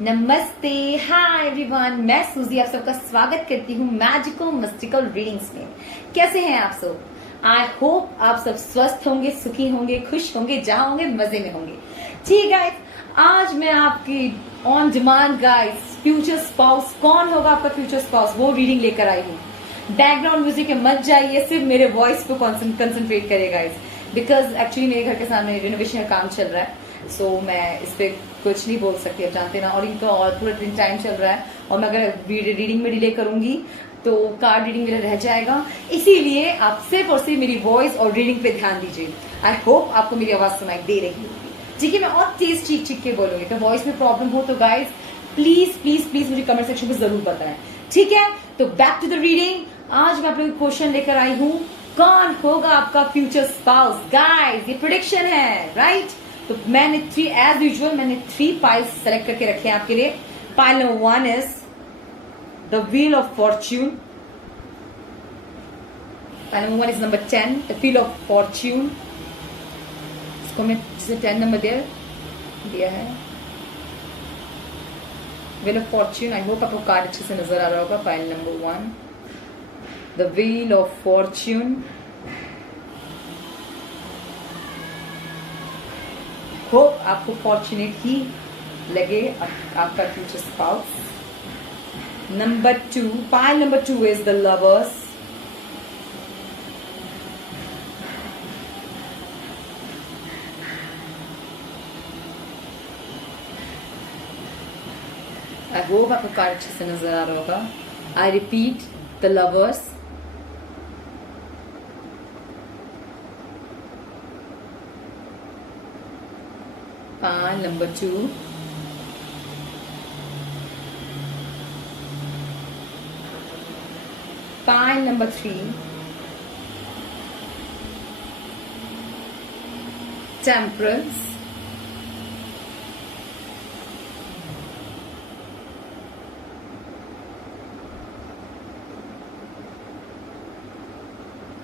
नमस्ते, hi everyone. मैं सूजी आप सबका स्वागत करती हूँ मैजिकल मिस्टिकल रीडिंग्स में। कैसे हैं आप सब? आई होप आप सब स्वस्थ होंगे, सुखी होंगे, खुश होंगे, जहां होंगे मजे में होंगे। ठीक गाइस, आज मैं आपकी on demand guys future spouse, कौन होगा आपका फ्यूचर स्पाउस, वो रीडिंग लेकर आई हूँ। बैकग्राउंड म्यूजिक में मत जाइए, सिर्फ मेरे वॉइस पे कंसंट्रेट करिए गाइस, बिकॉज एक्चुअली मेरे घर के सामने रिनोवेशन का काम चल रहा है। सो मैं इस पे कुछ नहीं बोल सकती, अब जानते ना। और इनका और पूरा दिन टाइम चल रहा है, और मैं अगर रीडिंग में डिले करूंगी तो कार्ड रीडिंग मेरा रह जाएगा। इसीलिए आप सिर्फ और सिर्फ मेरी वॉइस और रीडिंग पे ध्यान दीजिए। आई होप आपको मेरी आवाज सुनाई दे रही होगी। ठीक है, मैं और तेज चीख चीख के बोलूंगी। तो वॉइस में प्रॉब्लम हो तो गाइज प्लीज प्लीज प्लीज मुझे कमेंट सेक्शन में जरूर बताएं। ठीक है, तो बैक टू द रीडिंग। आज मैं अपने क्वेश्चन लेकर आई हूँ, कौन होगा आपका फ्यूचर स्पाउस। गाइज ये प्रेडिक्शन है, राइट? तो मैंने एज यूजुअल मैंने 3 पाइल्स सेलेक्ट करके रखे हैं आपके लिए। Pile number 1 is the wheel of Fortune. Pile number 1 is number 10, the wheel of Fortune. इसको मैं जिसे 10 नंबर दिया है, wheel of Fortune. I hope आपको कार्ड अच्छे से नजर आ रहा होगा। Pile number 1, the wheel of Fortune. Hope आपको फॉर्चुनेट ही लगे आपका future spouse. Number 2, pile number 2 is the lovers. I hope आपको कार्ड अच्छे से नजर आ रहा होगा। I repeat, the lovers. Pile number 2, pile number 3, Temperance,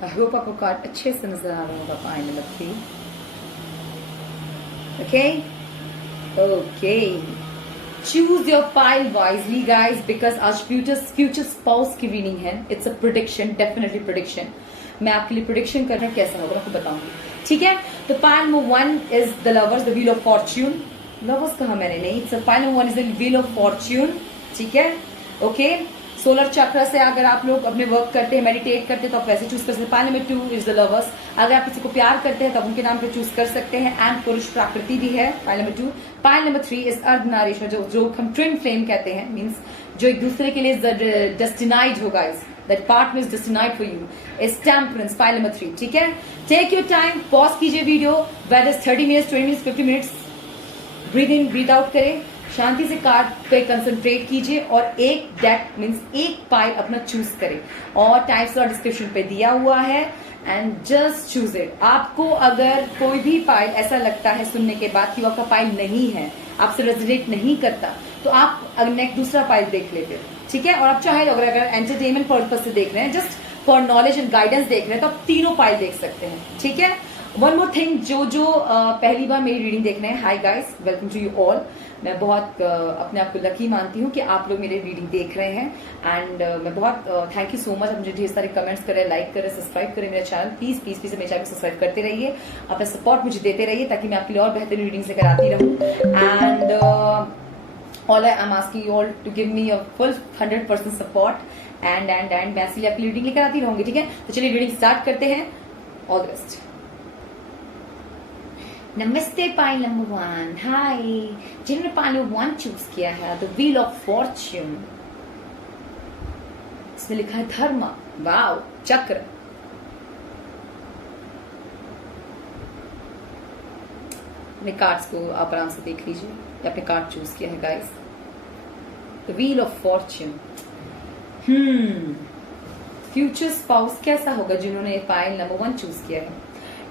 I hope आपको कार्ड अच्छे से नजर आ रहा होगा। Pile number 3, okay. Choose your pile wisely guys, because आज फ्यूचर स्पाउस की रीडिंग है। It's a prediction, definitely prediction. मैं आपके लिए प्रेडिक्शन कर रहा हूँ, कैसा होगा आपको बताऊंगी। ठीक है, तो pile number 1 is the lovers, the wheel of Fortune. Lovers कहा मैंने, नहीं। Pile number 1 is the wheel of Fortune. ठीक है, ओके। सोलर चक्र से अगर आप लोग अपने वर्क करते हैं, मेडिटेट करते हैं, तो आप वैसे चूज कर सकते हैं। Pile number 2 is the lovers. अगर आप किसी को प्यार करते हैं तो आप उनके नाम पे चूज कर सकते हैं। एंड पुरुष प्रकृति भी है pile number 2। Pile number 3 is Ardhanarishvara, जो हम ट्विन फ्लेम कहते हैं, मीन्स जो एक दूसरे के लिए डेस्टिनाइड होगा। That partner is destined for you is temperance. Pile number 3। ठीक है, टेक योर टाइम, पॉज कीजिए video, whether is 30 minutes, 20 minutes, 50 minutes. Breathe in breathe out करें, शांति से कार्ड पे कंसंट्रेट कीजिए और एक डेक मीन्स एक पाइल अपना चूज करें। और टाइप्स और डिस्क्रिप्शन पे दिया हुआ है, एंड जस्ट चूज इट। आपको अगर कोई भी पाइल ऐसा लगता है सुनने के बाद कि वो आपका पाइल नहीं है, आपसे रेजोनेट नहीं करता, तो आप नेक्स्ट दूसरा पाइल देख लेते हो। ठीक है, और आप चाहे अगर एंटरटेनमेंट पर्पज से देख रहे हैं, just for knowledge and guidance देख रहे हैं, तो आप तीनों पाइल देख सकते हैं। ठीक है, वन मोर थिंग, जो पहली बार मेरी रीडिंग देख रहे हैं, hi guys, welcome to you all. मैं बहुत अपने आप को लकी मानती हूँ कि आप लोग मेरे रीडिंग देख रहे हैं। एंड मैं बहुत थैंक यू सो मच। आप मुझे ढेर सारे कमेंट्स करें, लाइक करें, सब्सक्राइब करें मेरा चैनल। प्लीज प्लीज प्लीज मेरे चैनल को सब्सक्राइब करते रहिए, अपना सपोर्ट मुझे देते रहिए, ताकि मैं आपके लिए और बेहतरीन रीडिंग्स लेकर आती रहूँ। And all I am asking you all to give me a full 100% support. एंड मैं इसलिए आपकी रीडिंग लेकर आती रहूंगी। ठीक है, तो चलिए रीडिंग स्टार्ट करते हैं। All the best. नमस्ते पाइल नंबर 1, हाय। जिन्होंने पाइल नंबर 1 चूज किया है, द व्हील ऑफ फॉर्च्यून, इसमें लिखा है धर्म। वाव, चक्र। अपने कार्ड्स को आप आराम से देख लीजिए, या अपने कार्ड चूज किया है guys. The wheel of Fortune. Future spouse कैसा होगा जिन्होंने पाइल नंबर 1 चूज किया है?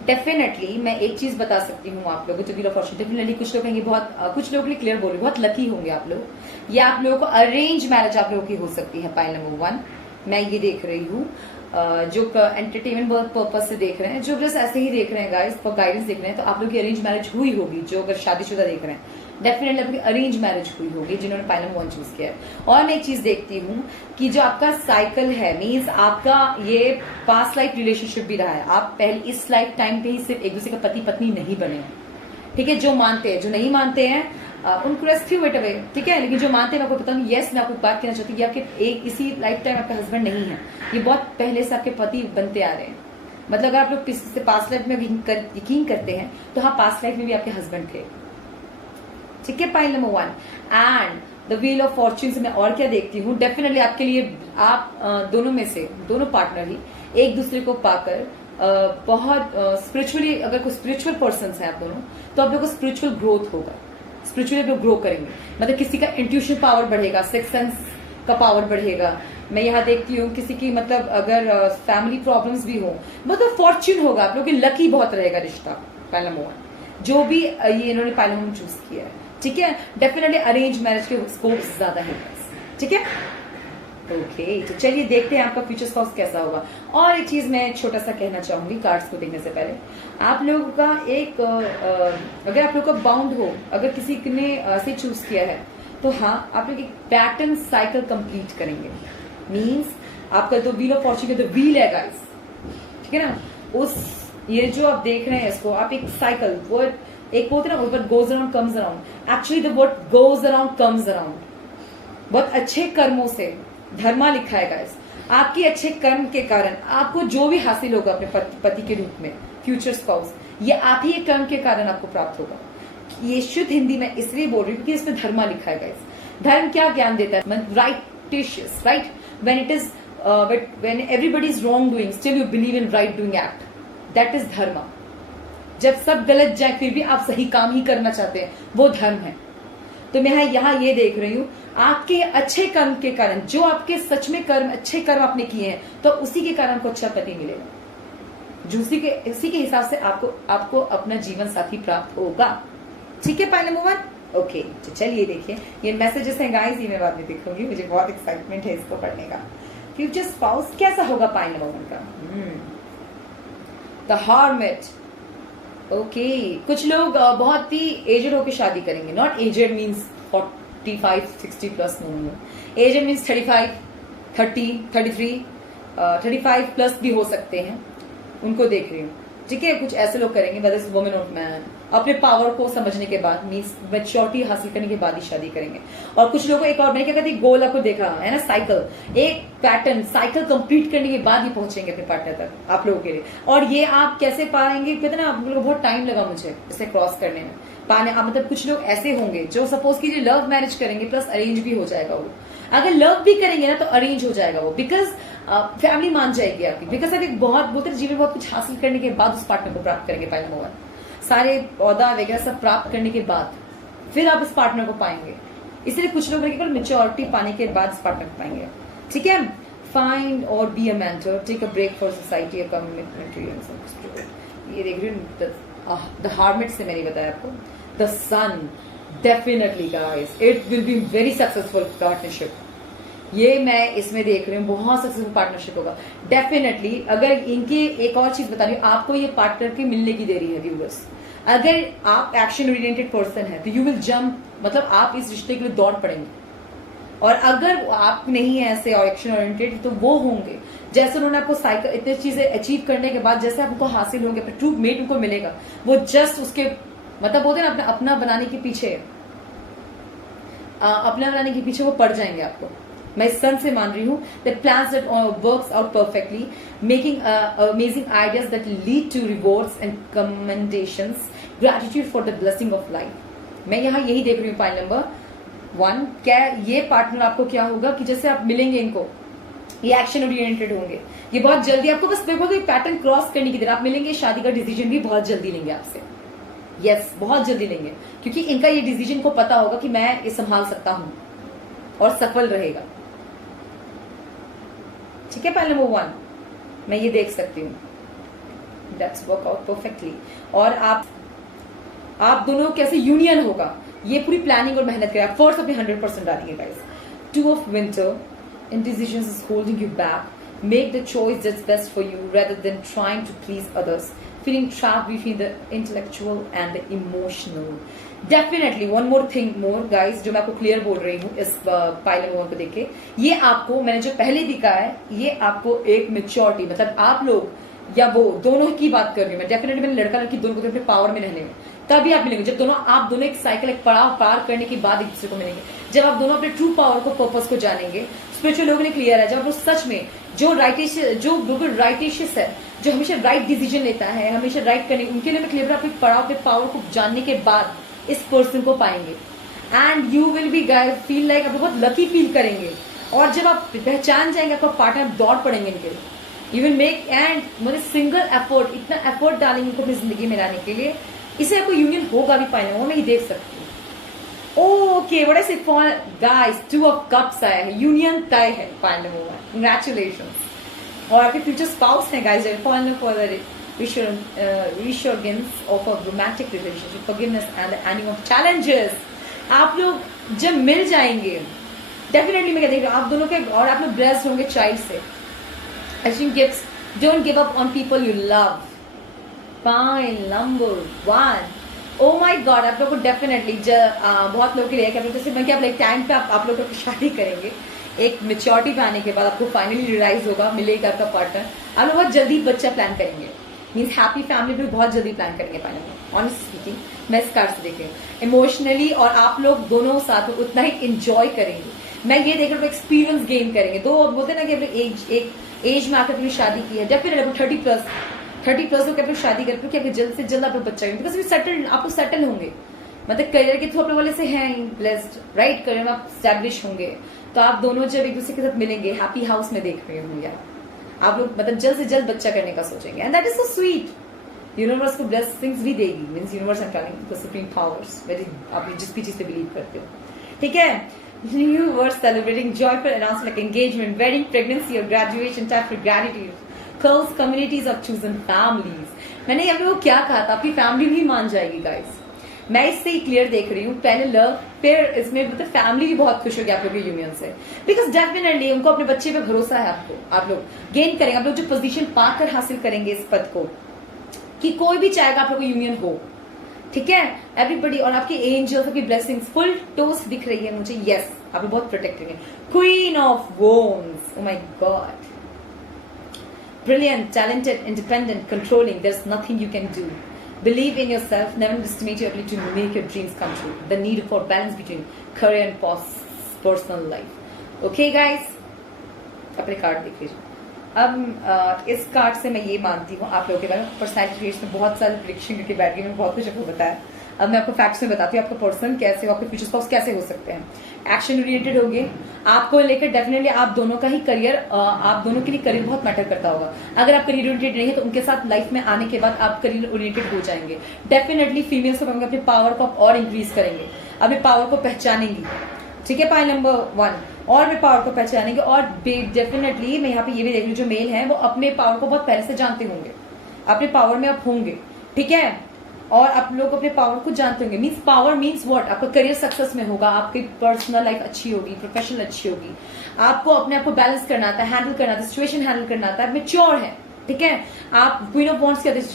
डेफिनेटली मैं एक चीज बता सकती हूँ आप लोगों को, व्हील ऑफ फॉर्च्यून डेफिनेटली कुछ लोग कहेंगे बहुत, कुछ लोगों के लिए क्लियर बोल रही, बहुत लकी होंगे आप लोग, या आप लोगों को अरेंज मैरिज आप लोगों की हो सकती है। पाइल नंबर 1 मैं ये देख रही हूँ। जो एंटरटेनमेंट पर्पज से देख रहे हैं, जो बस ऐसे ही देख रहे हैं गाइस, फॉर गाइडेंस देख रहे हैं, तो आप लोग की अरेंज मैरिज हुई होगी। जो अगर शादीशुदा देख रहे हैं, डेफिनेटली अपनी अरेंज मैरिज हुई होगी जिन्होंने पाइल नंबर 1 चूज किया है। और मैं एक चीज देखती हूँ कि जो आपका साइकिल है, मीन्स आपका ये पास्ट लाइफ रिलेशनशिप भी रहा है, आप पहले इस लाइफ टाइम पे ही सिर्फ एक दूसरे का पति पत्नी नहीं बने हैं, ठीक है। जो मानते हैं, जो नहीं मानते हैं उनको रेस्क्यू इट अवे, ठीक है। लेकिन जो मानते हैं मैं आपको बताऊँ, यस मैं आपको बात कहना चाहती हूँ, आपके एक इसी लाइफ टाइम आपका हस्बैंड नहीं है, ये बहुत पहले से आपके पति बनते आ रहे हैं। मतलब अगर आप लोग किसी से पास्ट लाइफ में यकीन करते हैं तो हाँ, पास्ट लाइफ में भी आपके हस्बैंड थे, ठीक है। Pile number 1 and the wheel of Fortune से मैं और क्या देखती हूँ, डेफिनेटली आपके लिए आप दोनों में से दोनों पार्टनर ही एक दूसरे को पाकर बहुत स्पिरिचुअली, अगर कोई स्पिरिचुअल पर्सन है आप दोनों, तो आप लोगों को स्पिरिचुअल ग्रोथ होगा, स्पिरिचुअली लोग ग्रो करेंगे। मतलब किसी का इंट्यूशन पावर बढ़ेगा, सिक्स सेंस का पावर बढ़ेगा। मैं यहाँ देखती हूँ किसी की, मतलब अगर फैमिली प्रॉब्लम्स भी हो, मतलब फॉर्च्यून होगा, आप लोग की लकी बहुत रहेगा रिश्ता। पाइल नंबर 1 जो भी ये इन्होंने पाइल नंबर चूज किया है, ठीक है। डेफिनेटली अरेंज मैरिज के स्कोप ज्यादा है, ठीक है। ओके तो चलिए देखते हैं आपका फ्यूचर स्पाउस कैसा होगा। और एक चीज मैं छोटा सा कहना चाहूंगी कार्ड्स को देखने से पहले, आप लोगों का एक अगर आप लोग का बाउंड हो, अगर किसी ने ऐसे चूज किया है, तो हाँ आप लोग एक पैटर्न साइकिल कंप्लीट करेंगे। मींस आपका जो व्हील ऑफ फॉर्च्यून का जो व्हील है गाइस, ठीक है ना, उस ये जो आप देख रहे हैं इसको, आप एक साइकिल, वो एक होता है ना, word goes around comes around, actually the word goes around comes around. बहुत अच्छे कर्मों से, धर्मा लिखा है गाइस, आपके अच्छे कर्म के कारण आपको जो भी हासिल होगा अपने पति के रूप में, फ्यूचर स्पाउस, ये आप ही कर्म के कारण आपको प्राप्त होगा। ये शुद्ध हिंदी में इसलिए बोल रही हूँ क्योंकि इसमें धर्मा लिखा है गाइस। धर्म क्या ज्ञान देता है, righteous, right, when it is when everybody is wrong doing still you believe in right doing act, that is dharma. जब सब गलत जाए फिर भी आप सही काम ही करना चाहते हैं, वो धर्म है। तो मैं यहाँ ये देख रही हूँ, आपके अच्छे कर्म के कारण, जो आपके सच में कर्म, अच्छे कर्म आपने किए हैं, तो उसी के कारण आपको अच्छा पति मिलेगा, जो उसी के हिसाब से आपको अपना जीवन साथी प्राप्त होगा, ठीक है। पाइल नंबर 1 ओके तो चलिए देखिए ये मैसेजेस हैं गाइस, ये मैं बाद में दिखाऊंगी, मुझे बहुत एक्साइटमेंट है इसको पढ़ने का। फ्यूचर स्पाउस कैसा होगा पाइल नंबर 1 का, द हर्मिट। ओके कुछ लोग बहुत ही एजेड होकर शादी करेंगे, not aged means 45-60 plus, no, aged means 35, 30, 33, 35 plus भी हो सकते हैं, उनको देख रही हूँ, ठीक है। कुछ ऐसे लोग करेंगे, वेदर इज वुमेन और मैन, अपने पावर को समझने के बाद, मीन्स मैच्योरिटी हासिल करने के बाद ही शादी करेंगे। और कुछ लोगों एक और, मैंने क्या कहती गोल आपको देखा है ना, साइकिल, एक पैटर्न साइकिल कंप्लीट करने के बाद ही पहुंचेंगे अपने पार्टनर तक आप लोगों के लिए। और ये आप कैसे पाएंगे, कहते ना, आप लोगों को बहुत टाइम लगा मुझे इसे क्रॉस करने में, पाने। मतलब कुछ लोग ऐसे होंगे जो सपोज कीजिए लव मैरिज करेंगे प्लस अरेंज भी हो जाएगा वो, अगर लव भी करेंगे ना तो अरेंज हो जाएगा वो, बिकॉज फैमिली मान जाएगी आपकी, बिकॉज आप एक बहुत बोलते जीवन बहुत कुछ हासिल करने के बाद उस पार्टनर को प्राप्त करेंगे। पाइल नंबर 1 सारे पौधा वगैरह सब प्राप्त करने के बाद फिर आप इस पार्टनर को पाएंगे, इसलिए कुछ लोग केवल मेच्योरिटी पाने के बाद इस पार्टनर को पाएंगे, ठीक है। फाइंड और be a mentor, take a break for society, a commitment to yourself. ये देख रही हूँ द हार्मिट से मैंने बताया आपको, the sun, definitely guys it will be very successful partnership. ये मैं इसमें देख रही हूँ बहुत सक्सेसफुल पार्टनरशिप होगा डेफिनेटली। अगर इनकी एक और चीज बता रही हूँ आपको, ये पार्टनर की मिलने की देरी है व्यूअर्स। अगर आप एक्शन ओरिएंटेड पर्सन है तो यू विल जंप, मतलब आप इस रिश्ते के लिए दौड़ पड़ेंगे। और अगर आप नहीं है ऐसे और एक्शन ओरिएंटेड, तो वो होंगे जैसे उन्होंने आपको साइकिल इतनी चीजें अचीव करने के बाद जैसे आपको हासिल होंगे, ट्रू मेट उनको मिलेगा, वो जस्ट उसके मतलब बोलते हैं ना अपना बनाने के पीछे, अपना बनाने के पीछे वो पड़ जाएंगे आपको। मैं इस सन से मान रही हूँ that plans that works out perfectly, making amazing ideas that lead to rewards and commendations, gratitude for the blessing of life। मैं यहाँ यही देख रही हूँ पाइल नंबर 1। क्या ये पार्टनर आपको क्या होगा कि जैसे आप मिलेंगे इनको, ये एक्शन ओरिएंटेड होंगे, ये बहुत जल्दी आपको बस देखो पैटर्न क्रॉस करने की देर, आप मिलेंगे शादी का डिसीजन भी बहुत जल्दी लेंगे आपसे, यस बहुत जल्दी लेंगे, क्योंकि इनका ये डिसीजन को पता होगा कि मैं ये संभाल सकता हूं और सफल रहेगा, ठीक है। पाइल नंबर 1 मैं ये देख सकती हूँ, दैट्स वर्क आउट परफेक्टली। और आप दोनों कैसे यूनियन होगा, ये पूरी प्लानिंग और मेहनत करें, फर्स्ट अपने 100% डालेंगे guys. 2 of winter, indecisions is holding you back, make the choice that's best for you rather than trying to please others, feeling trapped between the intellectual and the emotional. Definitely one more thing more guys, जो मैं आपको clear बोल रही हूँ इस pile number को देख के, ये आपको मैंने जो पहले दिखा है ये आपको एक मेच्योरिटी, मतलब आप लोग या वो दोनों की बात कर रही हूँ मैं। डेफिनेटली मैंने लड़का लड़की दोनों को अपने पावर में रहने में तभी आप मिलेंगे, जब दोनों आप दोनों एक साइकिल एक पड़ाव पार करने के बाद एक दूसरे को मिलेंगे, जब आप दोनों अपने ट्रू पावर को पर्पस को जानेंगे। स्पिरिचुअल लोगों ने क्लियर है, जब आप सच में जो बिल्कुल राइटिशियस है, जो हमेशा राइट डिसीजन लेता है, हमेशा राइट करने, उनके लिए मैं क्लियर अपने पड़ाव के पावर को जानने के बाद इस पर्सन को पाएंगे। And you will be guys feel like आप बहुत लकी फील करेंगे, और जब आप पहचान जाएंगे आपका पार्टनर दौड़ पड़ेंगे इनके, यू विल मेक एंड मतलब सिंगल एफर्ट, इतना एफर्ट डालेंगे इनको अपनी जिंदगी में लाने के लिए, इसे आपको यूनियन होगा भी पाएंगे, वो मैं ही देख सकती हूँ। Okay what is it for guys, 2 of cups आया है, यूनियन तय है पाएंगे वो, कंग्रेचुलेशंस। और आपके फ्यूचर स्पाउस हैं guys, for for reassurance of a romantic relationship, forgiveness and the ending of challenges। आप लोग जब मिल जाएंगे डेफिनेटली मैं कहती हूँ आप दोनों के, और आप लोग ब्लेस्ड होंगे चाइल्ड से। Assume gifts, don't give up on people you love। Pile number 1, oh my god, आप लोग को डेफिनेटली बहुत लोगों के लिए क्या जैसे मैं क्या टाइम पे आप लोग शादी करेंगे, एक मेच्योरिटी पे आने के बाद आपको फाइनली रियलाइज होगा, मिलेगा आपका पार्टनर, आप लोग बहुत जल्दी बच्चा प्लान करेंगे, मीन्स हैप्पी फैमिली भी बहुत जल्दी प्लान करेंगे फाइनली। ऑनेस्ट स्पीकिंग मैं इस कार्ड से देख रही हूँ इमोशनली, और आप लोग दोनों साथ में उतना ही इंजॉय करेंगे। मैं ये देख रहा हूँ एक्सपीरियंस गेन करेंगे। दो बोलते ना कि अपने एज में आकर अपनी शादी की है, डेफिनेटली 30 प्लस होकर अपनी शादी करते हो कि जल्द से जल्द आप लोग बच्चा बिकॉज सेटल, आप लोग सेटल होंगे, मतलब करियर के थ्रू अपने वाले से हैं ब्लेस्ड, राइट, करियर में आप स्टैब्लिश होंगे, तो आप दोनों जब एक दूसरे के साथ मिलेंगे हैप्पी हाउस में देख रही हूँ यार, आप लोग मतलब जल्द से जल्द बच्चा करने का सोचेंगे, and that is so sweet. Universe को ब्लेसिंग्स भी देगी, means universe and telling the supreme powers, very आप जिस भी चीज पे बिलीव करते हो, ठीक है। Universe celebrating joyful announcement like engagement, wedding, pregnancy और graduation, time for gratitude, circles communities of chosen families. मैंने आप लोगों को क्या कहा था, आपकी फैमिली भी मान जाएगी गाइस, मैं इससे ही क्लियर देख रही हूँ। पहले लव, फिर इसमें मतलब फैमिली भी बहुत खुश होगी आप लोग के यूनियन से, बिकॉज डेफिनेटली उनको अपने बच्चे पे भरोसा है, आपको आप लोग गेन करेंगे, आप लोग जो पोजीशन पाकर हासिल करेंगे इस पद को, कि कोई भी चाहेगा आप लोग को यूनियन हो, ठीक है एवरीबडी। और आपके एंजल्स की ब्लेसिंग्स फुल टोस दिख रही है मुझे, यस आप लोग बहुत प्रोटेक्टेड हैं। Queen of wands, oh my god, brilliant, talented, independent, controlling, there is nothing you can do. Believe in yourself, never underestimate your ability to make your dreams come true. The need for balance between career and personal life. Okay guys, अपने card देख लीजिए। अब इस card से मैं ये मानती हूँ आप लोगों के बारे में पर्सनैलिटी ट्रेट्स में बहुत सारी प्रेडिक्शन करके बैठ गई, मैं बहुत कुछ आपको बताया। अब मैं आपको फैक्ट्स में बताती हूँ आपका पर्सन कैसे हो, आपके फ्यूचर स्पाउस कैसे हो सकते हैं। एक्शन ओरिएंटेड होंगे, आपको लेकर डेफिनेटली आप दोनों का ही करियर, आप दोनों के लिए करियर बहुत मैटर करता होगा। अगर आप करियर ओरिएंटेड नहीं है तो उनके साथ लाइफ में आने के बाद आप करियर ओरिएंटेड हो जाएंगे। डेफिनेटली फीमेल्स को अपने पावर को आप और इंक्रीज करेंगे, अपने पावर को पहचानेंगी, ठीक है। पॉइंट नंबर 1, और भी पावर को पहचानेंगे, और डेफिनेटली मैं यहाँ पे ये भी देख रही हूँ जो मेल है वो अपने पावर को बहुत पहले से जानते होंगे, अपने पावर में आप होंगे, ठीक है। और आप लोग अपने पावर को जानते होंगे, मीन्स पावर मीन्स व्हाट, आपका करियर सक्सेस में होगा, आपकी पर्सनल लाइफ अच्छी होगी, प्रोफेशनल अच्छी होगी, आपको अपने आप को बैलेंस करना आता है, हैंडल करना आता है, सिचुएशन हैंडल करना आता है, मैच्योर है, ठीक है। आप क्वीन ऑफ वॉन्ट्स कहते हैं,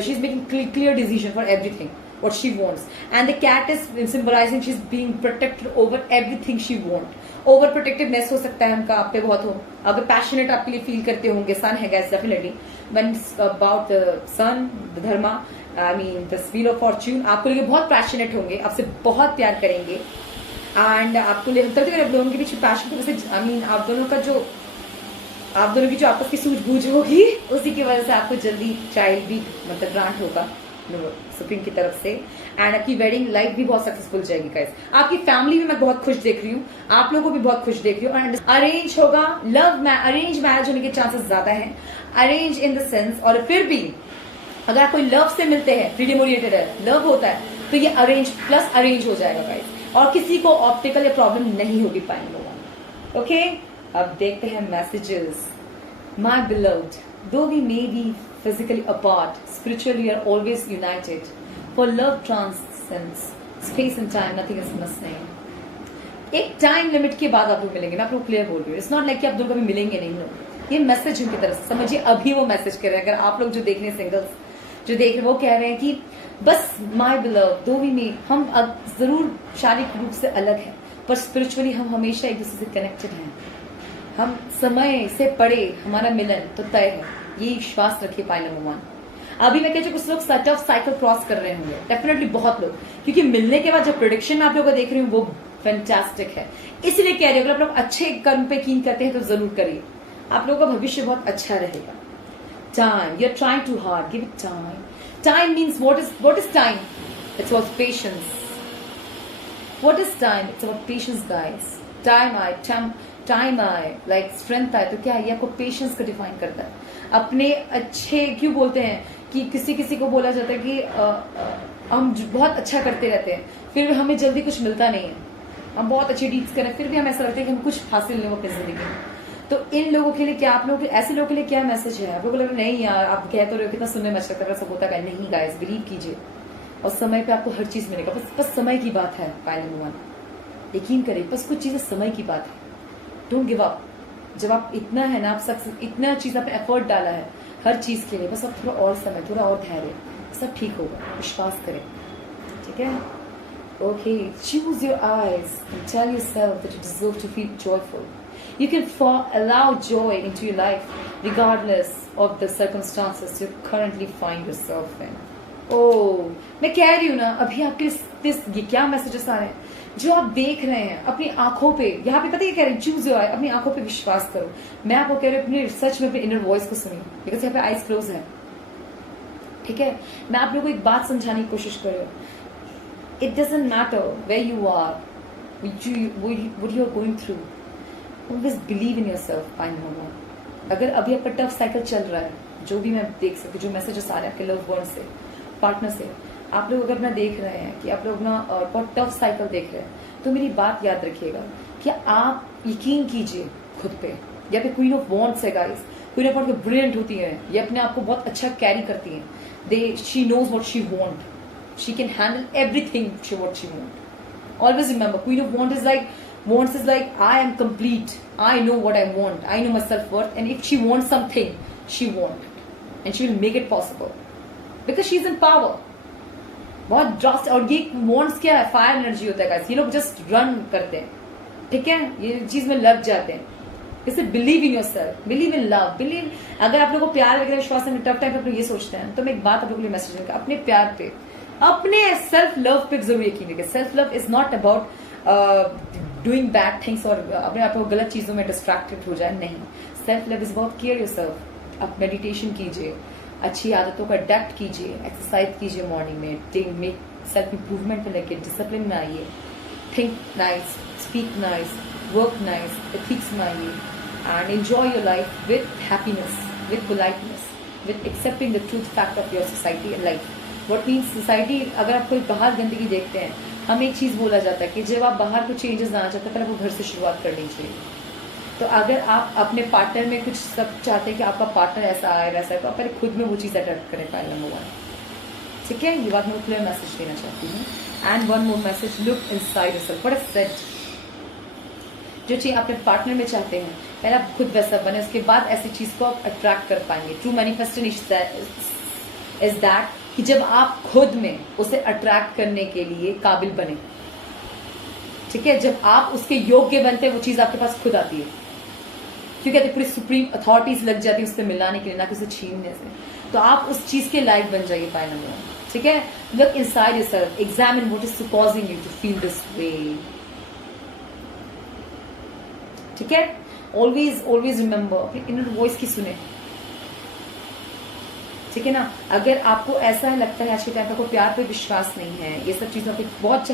she is making clear decision for everything what she wants, and the cat is symbolizing she's being protected over everything she want. Over protectiveness हो सकता है उनका आप पे बहुत हो, अगर पैशनेट आपके लिए फील करते होंगे, सन है guys definitely when about sun the Dharma, I mean the wheel of fortune, आपको लेके बहुत पैशनेट होंगे, आपसे बहुत प्यार करेंगे, एंड आपको लोगों के बीच पैशन की वजह से, आई मीन आप दोनों की जो आपस की सूझबूझ होगी उसी की वजह से आपको जल्दी चाइल्ड भी मतलब ग्रांट होगा सुप्रीम की तरफ से, एंड आपकी वेडिंग लाइफ भी बहुत सक्सेसफुल जाएगी गाइस। आपकी फैमिली भी मैं बहुत खुश देख रही हूँ, आप लोगों को भी बहुत खुश देख रही हूँ। एंड अरेंज होगा, अरेंज मैरिज होने के चांसेस ज्यादा हैं, अरेंज इन द सेंस, और फिर भी अगर आप कोई लव से मिलते हैं, फ्रीडम ओरिएंटेड है, लव होता है, तो ये अरेंज प्लस अरेंज हो जाएगा गाइस, और किसी को ऑप्टिकल या प्रॉब्लम नहीं होगी पाएंगे लोग। ओके, अब देखते हैं messages. My beloved, though we may be physically apart, spiritually we are always united. For love transcends space and time, nothing is missing. एक टाइम लिमिट के बाद आप लोग मिलेंगे, मैं आप लोग क्लियर बोल रही हूँ। इट्स नॉट लाइक कि आप दोनों कभी मिलेंगे नहीं लोग, ये मैसेज उनकी तरफ से समझिए, अभी वो मैसेज कर रहे हैं। अगर आप लोग जो देख रहे हैं सिंगल्स, जो देख रहे वो कह रहे हैं कि बस माय बिलव दो वी में हम जरूर शारीरिक रूप से अलग हैं पर स्पिरिचुअली हम हमेशा एक दूसरे से कनेक्टेड हैं। हम समय से पड़े हमारा मिलन तो तय है, ये विश्वास रखिए पाइल नंबर 1। अभी मैं कहती हूँ कुछ लोग सट ऑफ साइकिल क्रॉस कर रहे होंगे, डेफिनेटली बहुत लोग, क्योंकि मिलने के बाद जो प्रोडिक्शन मैं आप लोगों को देख रही हूँ वो फैंटास्टिक है। इसलिए कह रही हूँ अगर आप लोग अच्छे कर्म पे कीन करते हैं तो जरूर करिए, आप लोगों का भविष्य बहुत अच्छा रहेगा। Time, you are trying to hard, give it time. Time means what is time? It's about patience. What is time? It's about patience guys. Time आए लाइक स्ट्रेंथ आए तो क्या है, ये आपको पेशेंस का डिफाइन करता है। अपने अच्छे क्यों बोलते हैं कि किसी को बोला जाता है कि हम बहुत अच्छा करते रहते हैं फिर भी हमें जल्दी कुछ मिलता नहीं है, हम बहुत अच्छी डीड्स करें फिर भी हमें ऐसा लगता है कि हम कुछ हासिल नहीं हो अपनी जिंदगी में। तो इन लोगों के लिए क्या, आप लोगों ऐसे लोगों के लिए क्या मैसेज है? आप लोगों को लग रहा है नहीं यार आप कह तो रहे हो कितना सुनने में अच्छा लगता है, सब होता है नहीं गाइस, बिलीव कीजिए और समय पे आपको हर चीज मिलेगा। बस समय की बात है पाइल नंबर 1, यकीन करिए बस कुछ चीजें समय की बात है। Don't give up. जब आप इतना है ना, आप सक्सेस इतना चीज आपने एफर्ट डाला है हर चीज के लिए, बस आप थोड़ा और समय, थोड़ा और धैर्य, सब ठीक होगा, विश्वास करें, ठीक है? Okay, choose your eyes and tell yourself that you deserve to feel joyful. You can allow joy into your life regardless of the circumstances you currently find yourself in. मैं कह रही हूँ ना अभी आपके ये क्या मैसेजेस आ रहे हैं जो आप देख रहे हैं अपनी आंखों पे, यहाँ पे पता है क्या कह रहे हैं? चूज योर आई, अपनी आंखों पे विश्वास करो। मैं आपको कह रही हूँ अपनी रिसर्च में अपने इनर वॉइस को सुनिए, बिकॉज यहाँ पे आईज क्लोज है, ठीक है? मैं आप लोगों को एक बात समझाने की कोशिश कर रही हूँ। It doesn't matter where you are, what you are going through, always believe in yourself. I know अगर अभी आपका टफ साइकिल चल रहा है, जो भी मैं देख सकती हूँ, जो मैसेजेस आ रहे हैं आपके लव वन से, पार्टनर से, आप लोग अगर अपना देख रहे हैं कि आप लोग ना बहुत टफ साइकिल देख रहे हैं, तो मेरी बात याद रखिएगा कि आप यकीन कीजिए खुद पे। या फिर क्वीन ऑफ वॉन्ड्स है guys, queen of wands brilliant होती है, ये अपने आप को बहुत अच्छा कैरी करती है। She knows what she want, she can handle everything what she want. Always remember queen of wands is like I am complete, I know what I want, I know my self worth, and if she wants something she want it and she will make it possible because she is in power. बहुत ड्रास्ट, और ये wants क्या है? Fire energy होता है guys, ये लोग जस्ट रन करते हैं, ठीक है? ये चीज में लग जाते हैं। जैसे believe in yourself, believe in love, believe. अगर आप लोगों को प्यार वगैरह विश्वास है, टफ टाइम पे आप लोग ये सोचते हैं, तो मैं एक बात आप लोगों के लिए मैसेज दूंगा, अपने प्यार पे, अपने सेल्फ लव पे जरूर यकीन रखिए। Self love is not about doing bad things और अपने आप को गलत चीजों में डिस्ट्रैक्टेड हो जाए, नहीं। Self love is about care yourself. आप मेडिटेशन कीजिए, अच्छी आदतों का अडेप्ट कीजिए, एक्सरसाइज कीजिए मॉर्निंग में, सेल्फ इंप्रूवमेंट में लेके डिसिप्लिन में आइए, think nice, speak nice, work nice, ethics में आइए, and enjoy your life with happiness, with politeness, with accepting the truth fact of your society and life. What means society, अगर आप कोई बाहर गंदगी देखते हैं, हमें एक चीज बोला जाता है कि जब आप बाहर कुछ चेंजेस लाना चाहते हैं पहले आपको घर से शुरुआत करनी चाहिए। तो अगर आप अपने पार्टनर में कुछ सब चाहते हैं कि आपका पार्टनर ऐसा आए वैसा है, तो आप पहले खुद में वो चीज अडेप्ट करें, पॉइंट नंबर 1, ठीक है? ये बात मैं क्लियर मैसेज देना चाहती हूँ। And one more message, look inside yourself. What is set, जो चीज अपने पार्टनर में चाहते हैं पहले आप खुद वैसा बने, उसके बाद ऐसी चीज को आप अट्रैक्ट कर पाएंगे। ट्रू मैनिफेस्टेशन इज दैट कि जब आप खुद में उसे अट्रैक्ट करने के लिए काबिल बने, ठीक है? जब आप उसके योग्य बनते हैं वो चीज आपके पास खुद आती है, क्योंकि कहते पूरी सुप्रीम अथॉरिटीज लग जाती है उससे मिलाने के लिए, ना कि उसे छीनने से। तो आप उस चीज के लायक बन जाइए पॉइंट नंबर 1, ठीक है? Look inside yourself, examine what is causing you to feel this way, ठीक है? ऑलवेज रिमेंबर अपनी इनर वॉइस की सुने, ठीक है ना? अगर आपको ऐसा लगता है आज के टाइम पे आपको प्यार पे विश्वास नहीं है, ये सब चीजों पे बहुत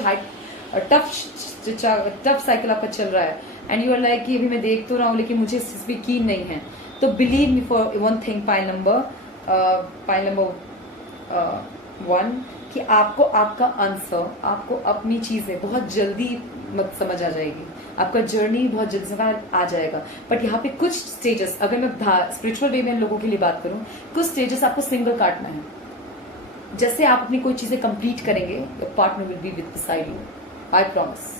टफ साइकिल आपका चल रहा है, एंड यू आर लाइक कि अभी मैं देख तो रहा हूँ लेकिन मुझे इस पे कीन नहीं है, तो believe me for one thing, pile number 1, कि आपको आपका आंसर, आपको अपनी चीजें बहुत जल्दी मत समझ आ जाएगी, आपका जर्नी बहुत जल्दी समझ आ जाएगा। बट यहाँ पे कुछ स्टेजेस, अगर मैं स्पिरिचुअल वे में लोगों के लिए बात करूं, कुछ स्टेजेस आपको सिंगल काटना है। जैसे आप अपनी कोई चीजें कंप्लीट करेंगे, your partner will be with beside you, I promise,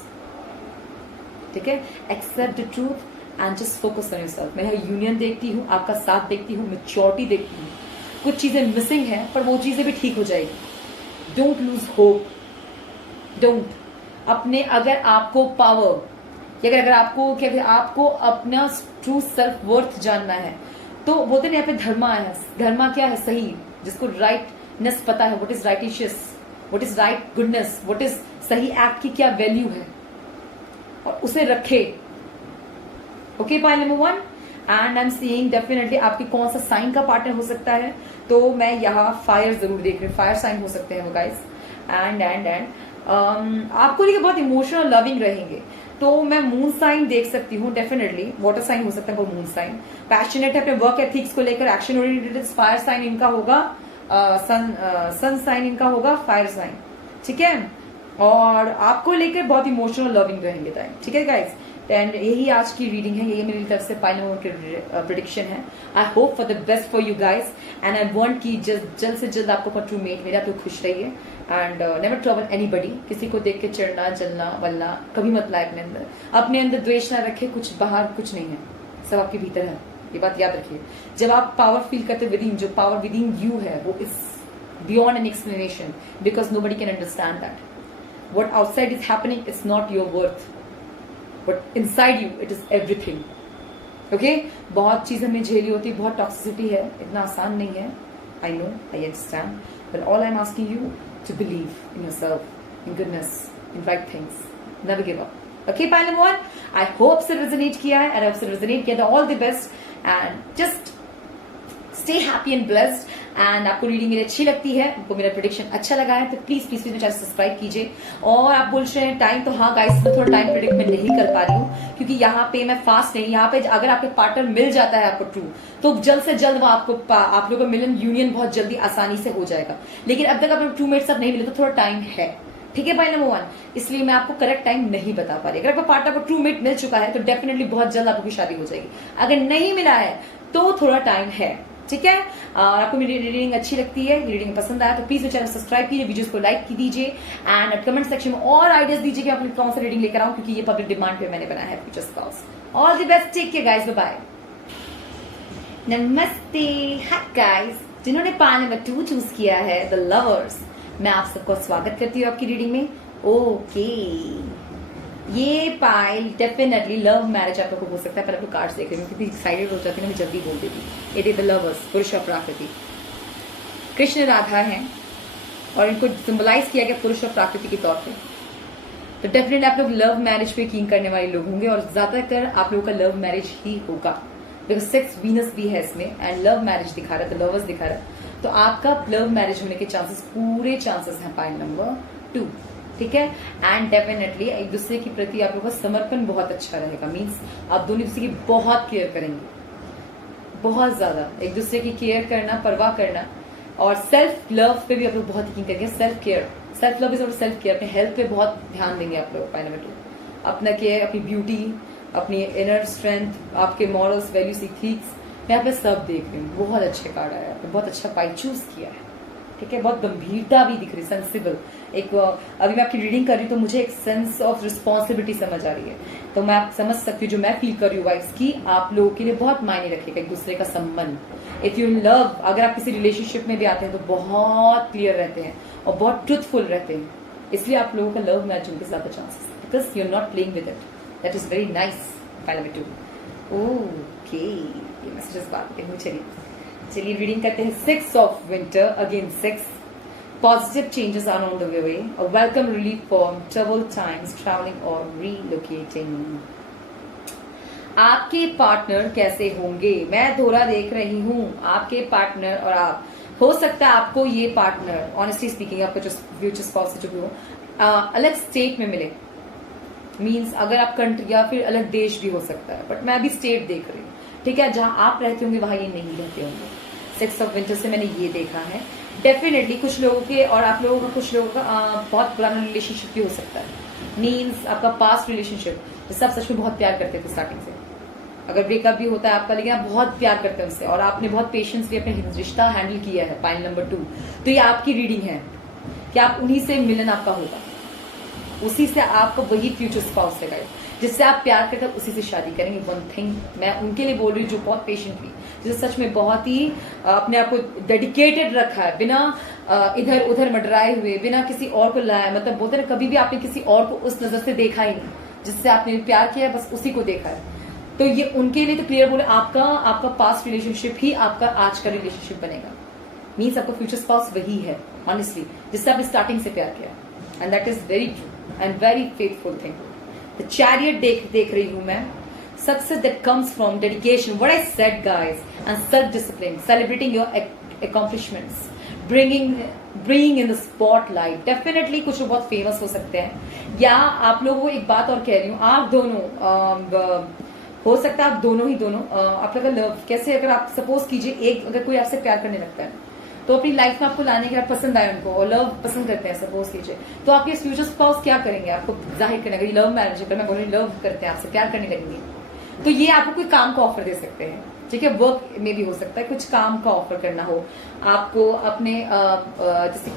ठीक है? Accept the truth and just focus on yourself. मैं यूनियन देखती हूँ, आपका साथ देखती हूँ, मैच्योरिटी देखती हूँ, कुछ चीजें मिसिंग है, पर वो चीजें भी ठीक हो जाएगी। Don't lose hope, don't. अपने अगर आपको पावर, अगर आपको क्या आपको अपना ट्रू सेल्फ वर्थ जानना है, तो बोलते हैं यहाँ पे धर्मा है। धर्मा क्या है? सही, जिसको राइटनेस पता है, what is righteous, what is right goodness, what is सही एक्ट की क्या वैल्यू है, और उसे रखे। Okay, point number 1। And I am seeing definitely आपकी कौन सा साइन का पार्टनर हो सकता है, तो मैं यहाँ फायर जरूर देख रही हूँ। फायर साइन हो सकते हैं वो गाइस। एंड आपको लेके बहुत इमोशनल लविंग रहेंगे, तो मैं मून साइन देख सकती हूँ डेफिनेटली। वाटर साइन हो सकता है वो मून साइन। पैशनेट है अपने वर्क एथिक्स को लेकर, एक्शन ओरिएंटेड। फायर साइन इनका होगा, सन साइन इनका होगा फायर साइन, ठीक है। और आपको लेकर बहुत इमोशनल लविंग रहेंगे टाइम, ठीक है गाइस। एंड यही आज की रीडिंग है, यही मेरी तरफ से पाइल नंबर की प्रेडिक्शन है। I hope for the best for you guys, and I want कि जल्द से जल्द आपको ट्रू मेट मिले, आप लोग खुश रहिए। And never trouble anybody. किसी को देख के चिढ़ना जलना वलना कभी मत लाए अपने अंदर। अपने अंदर द्वेष ना रखे, कुछ बाहर कुछ नहीं है, सब आपके भीतर है, ये बात याद रखिए। जब आप पावर फील करते विद इन, जो पावर विद इन यू है, वो is beyond an explanation, because nobody can understand that. What outside is happening is not your worth, but inside you it is everything. Okay? बहुत चीज हमें झेली होती है, बहुत टॉक्सिसिटी है, इतना आसान नहीं है। I know, I understand, but all I'm asking you to believe in yourself, in goodness, in right things. Never give up. Okay, pile number 1. I hope से resonate किया है, and I hope से resonate किया है। All the best, and just stay happy and blessed. And आपको reading मेरी अच्छी लगती है, आपको मेरा प्रेडिक्शन अच्छा लगा है, तो प्लीज प्लीज मेरे चैनल सब्सक्राइब कीजिए। और आप बोल रहे हैं टाइम, तो हाँ गाइस, मैं थोड़ा टाइम प्रेडिक्ट मैं नहीं कर पा रही हूँ, क्योंकि यहाँ पे मैं फास्ट नहीं। यहाँ पे अगर आपके पार्टनर मिल जाता है आपको ट्रू, तो जल्द से जल्द वो आपको आप लोगों का मिलन यूनियन बहुत जल्दी आसानी से हो जाएगा। लेकिन अब तक आप ट्रू मेट साथ नहीं मिले, तो थोड़ा टाइम है, ठीक है भाई नंबर 1। इसलिए मैं आपको करेक्ट टाइम नहीं बता पा रही। अगर आपका पार्टनर को ट्रू मेट मिल चुका है, तो डेफिनेटली बहुत जल्द आपकी शादी हो जाएगी। अगर नहीं मिला है, तो थोड़ा टाइम है, ठीक है। और आपको मेरी रीडिंग अच्छी लगती है, रीडिंग पसंद आया, तो प्लीज मेरे चैनल सब्सक्राइब कीजिए, वीडियोस को लाइक कीजिए, एंड कमेंट सेक्शन में और आइडियाज दीजिए कि आप कौन सा रीडिंग लेकर आऊं, क्योंकि ये पब्लिक डिमांड पे मैंने बनाया है future spouse. All the best, take care guys, bye bye. नमस्ते, हाय गाइस, जिन्होंने पार्ट नंबर 2 चूज किया है, द लवर्स, मैं आप सबको स्वागत करती हूँ आपकी रीडिंग में। ओके, ये पाइल डेफिनेटली लव मैरिज आप लोग को हो सकता है, पर आप लोग कार्ड्स देख रहे हैं, क्योंकि एक्साइटेड हो जाती है ना, मैं जल्दी बोल देती। इट इज द लवर्स, पुरुष और प्राकृति। कृष्ण राधा हैं, और इनको सिंबलाइज किया गया पुरुष और प्राकृति के तौर पे। तो डेफिनेटली आप लोग लव मैरिज पे यकीन करने वाले लोग होंगे, और ज्यादातर आप लोगों का लव मैरिज ही होगा, बिकॉज 6 वीनस भी है इसमें, एंड लव मैरिज दिखा रहा है, तो लवर्स दिखा रहा है, तो आपका लव मैरिज होने के चांसेस, पूरे चांसेस हैं पाइल नंबर 2, ठीक है। एंड डेफिनेटली एक दूसरे के प्रति आप लोगों का समर्पण बहुत अच्छा रहेगा। मीन्स आप दोनों दूसरे की बहुत केयर करेंगे, बहुत ज्यादा एक दूसरे की केयर करना, परवाह करना, और सेल्फ लव पे भी आप लोग बहुत यकीन करेंगे। Self care, self love is और सेल्फ केयर, अपने हेल्थ पे बहुत ध्यान देंगे आप लोग। पॉइंट नंबर 2, अपना केयर, अपनी ब्यूटी, अपनी इनर स्ट्रेंथ, आपके मॉरल्स, वैल्यूज, इथिक्स, मैं यहाँ पे सब देख रही हूँ। बहुत अच्छे कार्ड आया, बहुत अच्छा पाई चूज किया है, ठीक है। बहुत गंभीरता भी दिख रही, सेंसिबल। एक अभी मैं आपकी रीडिंग कर रही हूँ, तो मुझे एक सेंस ऑफ रिस्पॉन्सिबिलिटी समझ आ रही है, तो मैं आप समझ सकती हूँ जो मैं फील कर रही हूँ वाइफ्स की, आप लोगों के लिए बहुत मायने रखेगा एक दूसरे का संबंध। इफ यू लव, अगर आप किसी रिलेशनशिप में भी आते हैं, तो बहुत क्लियर रहते हैं और बहुत ट्रूथफुल रहते हैं, इसलिए आप लोगों का लव मैच होने के ज्यादा chances, because you are not playing with it. That is very nice. Final number 2, okay, ये मैसेजेस बात करेंगे। चलिए रीडिंग करते हैं। 6 of winter, again 6, positive changes are on the way, a welcome relief from troubled times, traveling or relocating. आपके partner कैसे होंगे, मैं दोहरा देख रही हूँ। आपके पार्टनर और आप, हो सकता है आपको ये पार्टनर, ऑनेस्टली स्पीकिंग, आपका जो फ्यूचर स्पाउस से जो भी हो, अलग स्टेट में मिले। मीन्स अगर आप कंट्री या फिर अलग देश भी हो सकता है, बट मैं अभी स्टेट देख रही हूँ, ठीक है। जहां आप रहते होंगे वहां ये नहीं रहते होंगे। 6 ऑफ विंटर से मैंने ये देखा है। डेफिनेटली कुछ लोगों के और आप लोगों का, कुछ लोगों का बहुत पुराना रिलेशनशिप भी हो सकता है। मीन्स आपका पास्ट रिलेशनशिप, जिससे आप सच में बहुत प्यार करते थे स्टार्टिंग से, अगर ब्रेकअप भी होता है आपका, लेकिन आप बहुत प्यार करते हैं उससे, और आपने बहुत पेशेंसली अपने रिश्ता हैंडल किया है। पाइल नंबर 2, तो ये आपकी रीडिंग है कि आप उन्हीं से मिलन आपका होगा, उसी से आपको वही फ्यूचर स्पाउस लगाए, जिससे आप प्यार करते हैं उसी से शादी करेंगे। वन थिंग मैं उनके लिए बोल रही हूँ जो बहुत पेशेंटली, जिसे सच में बहुत ही अपने आप को डेडिकेटेड रखा है, बिना इधर उधर मडराए हुए, बिना किसी और को लाया, मतलब बोलते ना कभी भी आपने किसी और को उस नजर से देखा ही नहीं जिससे आपने प्यार किया है, बस उसी को देखा है। तो ये उनके लिए तो क्लियर बोले, आपका पास्ट रिलेशनशिप ही आपका आज का रिलेशनशिप बनेगा। मीन्स आपका फ्यूचर स्पाउस वही है ऑनेस्टली, जिससे आपने स्टार्टिंग से प्यार किया, and that is very true and very faithful thing. The chariot देख रही हूं मैं। Success that comes from dedication, what I said guys, and self-discipline, celebrating your accomplishments, bringing in the spotlight. Definitely कुछ लोग बहुत फेमस हो सकते हैं, या आप लोगों को एक बात और कह रही हूँ, आप दोनों हो सकता है आप दोनों आप लोग लव कैसे, अगर आप सपोज कीजिए अगर कोई आपसे प्यार करने लगता है तो अपनी लाइफ में आपको लाने के बाद पसंद आए उनको और लव पसंद करते हैं सपोज कीजिए, तो आपके फ्यूचर स्पाउस क्या करेंगे आपको जाहिर करने का, लव मैरिज अगर मैं बोल रही लव करते हैं आपसे प्यार करने लगेंगे, तो ये आपको कोई काम का ऑफर दे सकते हैं, ठीक है, वर्क में भी हो सकता है, कुछ काम का ऑफर करना हो आपको अपने, जैसे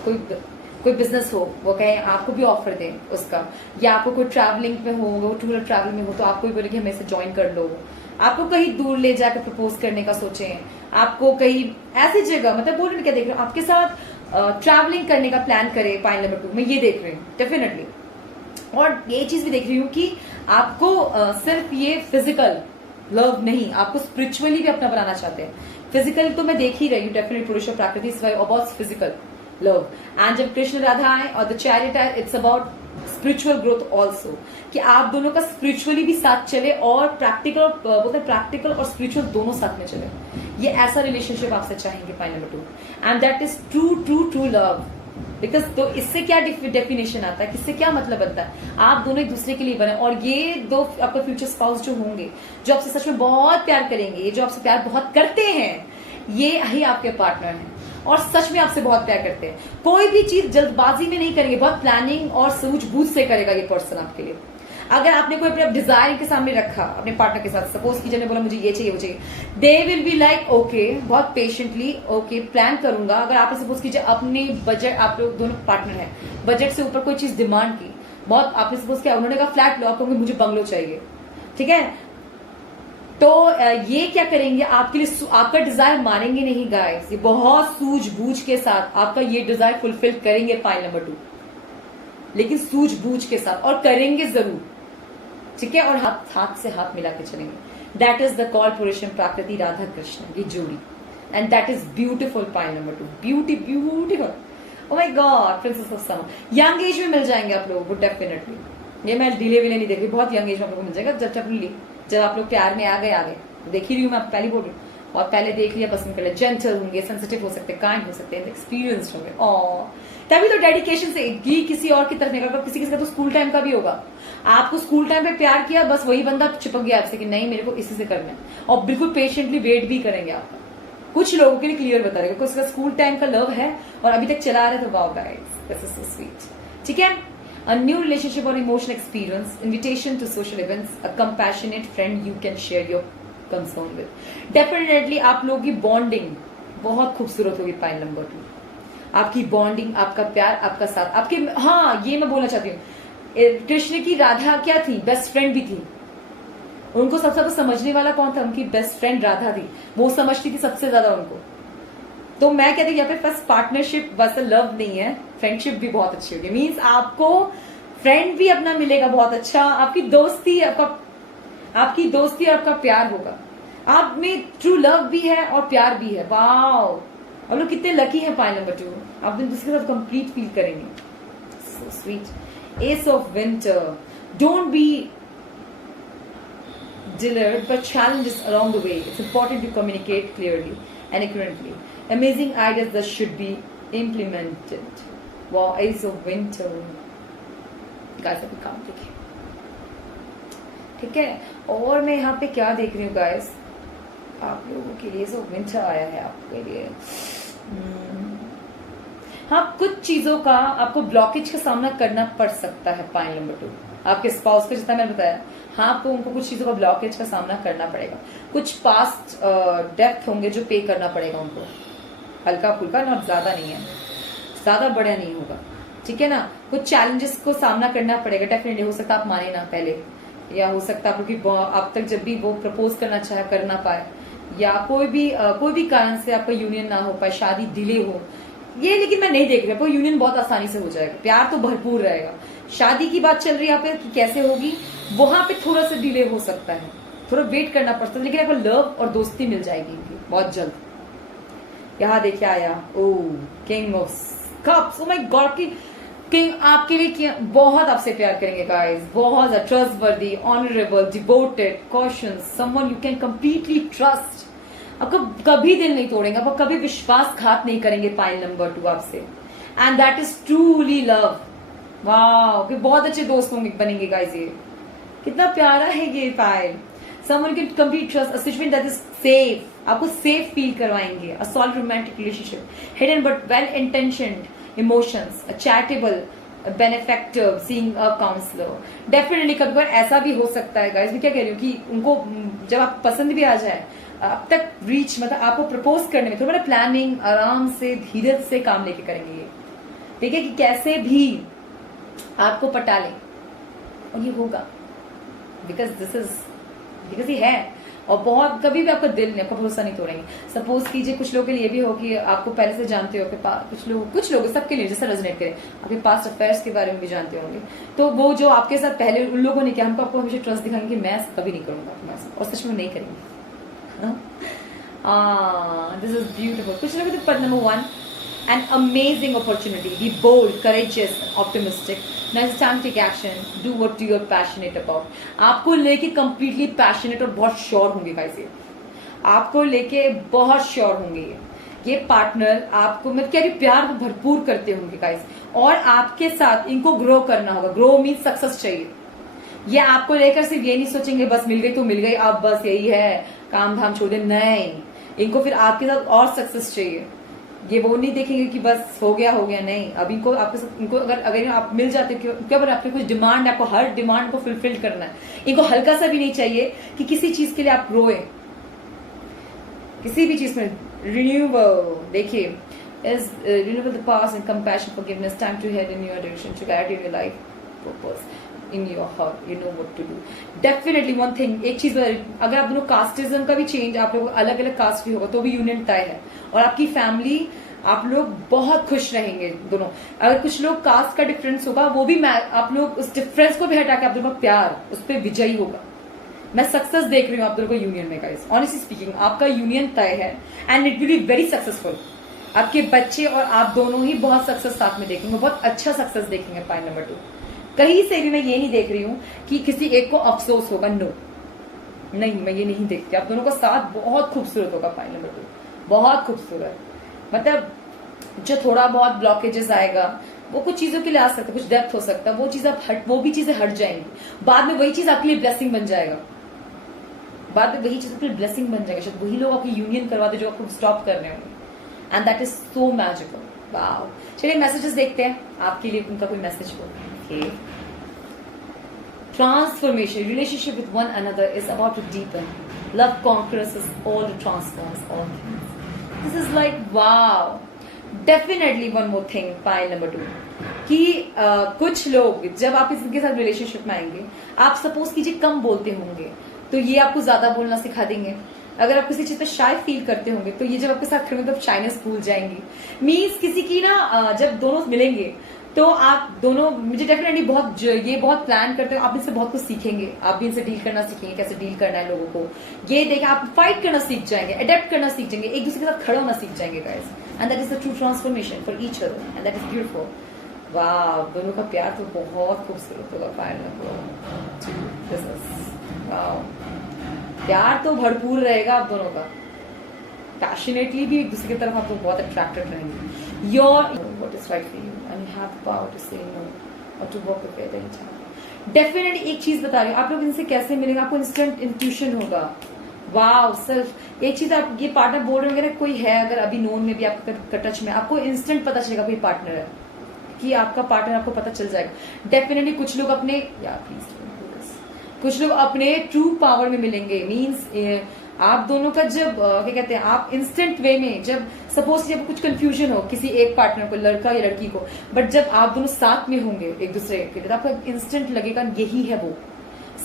कोई बिजनेस हो वो कहें आपको भी ऑफर दें उसका, या आपको कोई ट्रैवलिंग में हो, वो टूर ट्रैवल में हो तो आपको भी बोले कि हमें से ज्वाइन कर लो, आपको कहीं दूर ले जाकर प्रपोज करने का सोचें, आपको कहीं ऐसी जगह, मतलब बोल रहे क्या देख रहे हो, आपके साथ ट्रैवलिंग करने का प्लान करे पॉइंट नंबर 2 मैं ये देख रही हूँ डेफिनेटली। और ये चीज भी देख रही हूँ कि आपको सिर्फ ये फिजिकल लव नहीं, आपको स्पिरिचुअली भी अपना बनाना चाहते हैं। फिजिकल तो मैं देख ही रही हूँ डेफिनेटली, पुरुष और प्रकृति सिवाय अबाउट फिजिकल लव, एंड जब कृष्ण राधा आए और द चैरियट आए, it's about spiritual growth also, कि आप दोनों का स्पिरिचुअली भी साथ चले और प्रैक्टिकल, बोलते हैं प्रैक्टिकल और स्पिरिचुअल दोनों साथ में चले। ये ऐसा रिलेशनशिप आपसे चाहेंगे point number 2, and that is true love. Because तो इससे क्या डेफिनेशन आता है, किससे क्या मतलब बनता है, आप दोनों एक दूसरे के लिए बने, और ये दो आपका फ्यूचर स्पाउस जो होंगे, जो आपसे सच में बहुत प्यार करेंगे, ये जो आपसे प्यार बहुत करते हैं, ये ही आपके पार्टनर हैं और सच में आपसे बहुत प्यार करते हैं। कोई भी चीज जल्दबाजी में नहीं करेंगे, बहुत प्लानिंग और सूझबूझ से करेगा ये पर्सन आपके लिए। अगर आपने कोई अपने डिजायर के सामने रखा अपने पार्टनर के साथ, सपोज कीजिए ने बोला मुझे ये चाहिए वो चाहिए, they will be like okay, बहुत पेशेंटली ओके प्लान करूंगा। अगर आपने सपोज कीजिए अपनी बजट, आप लोग दोनों पार्टनर हैं, बजट से ऊपर कोई चीज डिमांड की, बहुत आपने सपोज किया, उन्होंने कहा फ्लैट लो, आप कहोगे मुझे बंगलो चाहिए, ठीक है, तो ये क्या करेंगे आपके लिए, आपका डिजायर मानेंगे नहीं गाइस, ये बहुत सूझबूझ के साथ आपका ये डिजायर फुलफिल करेंगे पॉइंट नंबर 2, लेकिन सूझबूझ के साथ, और करेंगे जरूर, ठीक है, और हाथ से हाथ मिला के चलेंगे। दैट इज द कॉर्पोरेशन प्रकृति राधा कृष्ण की जोड़ी, and that is beautiful point number 2, beautiful. O my God, princess of summer young age में मिल जाएंगे आप लोगों को डेफिनेटली, ये मैं डिले विले नहीं देख रही, बहुत यंग एज में आप लोगों को मिल जाएगा, जब आप लोग प्यार में आ गए देख ही रही हूँ मैं, पहले बोल रही हूँ, और पहले देख लिया पसंद कर लिया, जेंटल होंगे, सेंसिटिव हो सकते हैं, काइंड हो सकते हैं, एक्सपीरियंस्ड होंगे, और तभी तो डेडिकेशन से ही किसी और की तरफ निकल, किसी का तो स्कूल टाइम का भी होगा, आपको स्कूल टाइम पे प्यार किया, बस वही बंदा चिपक गया आपसे कि नहीं मेरे को इसी से करना है, और बिल्कुल पेशेंटली वेट भी करेंगे आपका। कुछ लोगों के लिए क्लियर बता रहे, उसका स्कूल टाइम का लव है और अभी तक चला रहे, तो wow guys, this is so sweet, ठीक है। A new relationship or emotional experience, invitation to social events, a compassionate friend you can share your concern with. Definitely आप लोगों की बॉन्डिंग बहुत खूबसूरत होगी पॉइंट नंबर 2, आपकी बॉन्डिंग, आपका प्यार, आपका साथ, आपके, हाँ ये मैं बोलना चाहती हूँ, कृष्ण की राधा क्या थी, बेस्ट फ्रेंड भी थी, उनको सबसे ज्यादा समझने वाला कौन था, उनकी बेस्ट फ्रेंड राधा थी, वो समझती थी सबसे ज्यादा उनको। तो मैं कहती हूँ यहाँ पे बस पार्टनरशिप बस लव नहीं है, फ्रेंडशिप भी बहुत अच्छी होगी, मीन्स आपको फ्रेंड भी अपना मिलेगा बहुत अच्छा, आपकी दोस्ती और आपका प्यार होगा, आप में ट्रू लव भी है और प्यार भी है। वाओ, आप लोग कितने लकी हैं पॉइंट नंबर 2, आप दूसरे के साथ कंप्लीट फील करेंगे, so sweet. S of winter, don't be delayed but challenges along the way. It's important to communicate clearly and accurately. Amazing ideas that should be implemented. Wow, Ace of Winter. Guys, अभी काम देखिए, ठीक है। और मैं यहाँ पे क्या देख रही हूँ गाइस, आप लोगों के लिए Ace of Winter आया है आपके लिए। हाँ, कुछ चीजों का आपको ब्लॉकेज का सामना करना पड़ सकता है पॉइंट नंबर 2, आपके स्पाउस को, जितना मैंने बताया, हाँ आपको उनको कुछ चीजों का ब्लॉकेज का सामना करना पड़ेगा, कुछ पास्ट डेप्थ होंगे जो पे करना पड़ेगा उनको, हल्का फुल्का, ना ज्यादा नहीं है, ज्यादा बड़ा नहीं होगा, ठीक है ना। कुछ चैलेंजेस को सामना करना पड़ेगा डेफिनेटली। हो सकता है आप माने ना पहले, या हो सकता है क्योंकि अब तक जब भी वो प्रपोज करना चाहे कर ना पाए, या कोई भी कारण से आपका यूनियन ना हो पाए, शादी डिले हो ये। लेकिन मैं नहीं देख रही, आपको यूनियन बहुत आसानी से हो जाएगा, प्यार तो भरपूर रहेगा। शादी की बात चल रही है यहाँ पे कि कैसे होगी, वहां पे थोड़ा सा डिले हो सकता है, थोड़ा वेट करना पड़ता है, लेकिन आपको लव और दोस्ती मिल जाएगी बहुत जल्द। यहाँ देखिए आया oh king of cups. Oh my god की किंग आपके लिए बहुत आपसे प्यार करेंगे गाइस, बहुत trustworthy, honourable, devoted, cautious, someone you can completely trust. आपको कभी दिल नहीं तोड़ेंगे, आपको कभी विश्वासघात नहीं करेंगे पाइल नंबर 2 आपसे, and that is truly love. वाह, बहुत अच्छे दोस्त होंगे बनेंगे गाइस। ये कितना प्यारा है ये pile. Someone can complete trust, a situation that is safe, आपको सेफ फील करवाएंगे। A solid romantic relationship, hidden but well intentioned emotions, a charitable benefactor, seeing a counselor। Definitely कभी कभी ऐसा भी हो सकता है गाइस, मैं क्या कह रही हूँ कि उनको जब आप पसंद भी आ जाए, अब तक रीच मतलब आपको प्रपोज करने में थोड़ा प्लानिंग, आराम से धीरज से काम लेके करेंगे ये, ठीक है, कि कैसे भी आपको पटा लें, और ये होगा बिकॉज ये है। और बहुत कभी भी आपका दिल नहीं, आपका भरोसा नहीं तोड़ेंगे। सपोज कीजिए कुछ लोगों के लिए भी हो कि आपको पहले से जानते हो, कुछ लोग सबके लिए जैसा रेजोनेट करे, आपके पास्ट अफेयर्स के बारे में भी जानते होंगे, तो वो जो आपके साथ पहले उन लोगों ने किया, हमको आपको हमेशा ट्रस्ट दिखाएंगे कि मैं कभी नहीं करूंगा, और सच में नहीं करेंगे। This is beautiful. कुछ लोग तो number 1, an amazing opportunity, be bold, courageous, optimistic, now it's time to take action, do what you're passionate about। आपको लेके completely passionate और बहुत श्योर होंगे गाइस, ये आपको लेके बहुत श्योर होंगे। ये पार्टनर आपको मैं कह रही प्यार भरपूर करते होंगे गाइस, और आपके साथ इनको ग्रो करना होगा। ग्रो मीन सक्सेस चाहिए। ये आपको लेकर सिर्फ ये नहीं सोचेंगे बस मिल गई तो मिल गई, अब बस यही है काम धाम छोड़ दे, नहीं, इनको फिर आपके साथ और सक्सेस चाहिए। ये वो नहीं देखेंगे कि बस हो गया नहीं, अब इनको आपके साथ इनको अगर आप मिल जाते हो, क्या पर आपके कुछ डिमांड है, आपको हर डिमांड को फुलफिल करना है। इनको हल्का सा भी नहीं चाहिए कि किसी चीज के लिए आप रोए, किसी भी चीज में। रिन्यूअल देखिए is renewal the past and compassion, forgiveness, time to head in your direction, to guide your life purpose in your heart, you know what to do. Definitely one thing, एक चीज अगर आप दोनों कास्टिज्म का भी change, आप लोग अलग अलग कास्ट भी होगा तो भी यूनियन तय है, और आपकी फैमिली आप लोग बहुत खुश रहेंगे दोनों। अगर कुछ लोग कास्ट का डिफरेंस होगा वो भी आप लोग उस डिफरेंस को भी हटा के आप दोनों का प्यार उस पर विजयी होगा। मैं सक्सेस देख रही हूँ आप दोनों को यूनियन में गाइस, ऑनेस्टली स्पीकिंग आपका यूनियन तय है, and it will be very successful. आपके बच्चे और आप दोनों ही बहुत सक्सेस साथ में देखेंगे, बहुत अच्छा सक्सेस देखेंगे। पॉइंट नंबर 2, कहीं से भी मैं ये नहीं देख रही हूँ कि किसी एक को अफसोस होगा, नो, नहीं, मैं ये नहीं देखती। आप दोनों का साथ बहुत खूबसूरत होगा। पॉइंट नंबर 2, बहुत खूबसूरत, मतलब जो थोड़ा बहुत ब्लॉकेजेस आएगा वो कुछ चीजों के लिए आ सकता है, कुछ डेप्थ हो सकता है, वो भी चीजें हट जाएंगी, बाद में वही चीज आपके लिए ब्लेसिंग बन जाएगा, बाद में वही चीज आपके लिए ब्लेसिंग बन जाएगा। शायद वही लोग आपकी यूनियन करवाते जो आपको स्टॉप कर रहे होंगे, and that is so magical. Wow, चलिए मैसेजेस देखते हैं आपके लिए, उनका कोई मैसेज हो। Transformation, relationship with one another is about to deepen. Love conquers us all, to transforms all things. This is like wow. Definitely one more thing, pile number 2, कि कुछ लोग जब आप इनके साथ रिलेशनशिप में आएंगे, आप सपोज कीजिए कम बोलते होंगे तो ये आपको ज्यादा बोलना सिखा देंगे। अगर आप किसी चीज पे शाय फील करते होंगे तो ये जब आपके साथ खड़े तो आप शाइनेस भूल जाएंगी। मीन्स किसी की ना जब दोनों मिलेंगे तो आप दोनों मुझे डेफिनेटली बहुत प्लान करते हो, आप इनसे बहुत कुछ सीखेंगे, आप भी इनसे डील करना सीखेंगे, कैसे डील करना है लोगों को। ये देखें, आप फाइट करना सीख जाएंगे, अडेप्ट करना सीख जाएंगे, एक दूसरे के साथ खड़ा होना सीख जाएंगे guys, and that is the true transformation for each other, and that is beautiful. वाह, दोनों का प्यार तो बहुत खूबसूरत होगा। प्यार तो भरपूर रहेगा आप दोनों का, पैशनेटली भी एक दूसरे की तरफ आप लोग बहुत अट्रैक्टेड रहेंगे। Your what is right for you and you have the power to say no और to walk with any time. डेफिनेटली एक चीज बता रही हूँ, आप लोग इनसे कैसे मिलेंगे, आपको इंस्टेंट इंट्यूशन होगा। वाओ, सिर्फ एक चीज, आप ये पार्टनर बोल रहे हैं कोई है अगर अभी नोन में भी आपका टच में, आपको इंस्टेंट पता चलेगा कोई पार्टनर है, कि आपका पार्टनर आपको पता चल जाएगा। डेफिनेटली कुछ लोग अपने कुछ लोग अपने ट्रू पावर में मिलेंगे। मीन्स आप दोनों का जब क्या कहते हैं, आप इंस्टेंट वे में जब सपोज जब कुछ कंफ्यूजन हो किसी एक पार्टनर को, लड़का या लड़की को, बट जब आप दोनों साथ में होंगे एक दूसरे के लिए, तो आपका इंस्टेंट लगेगा यही है वो।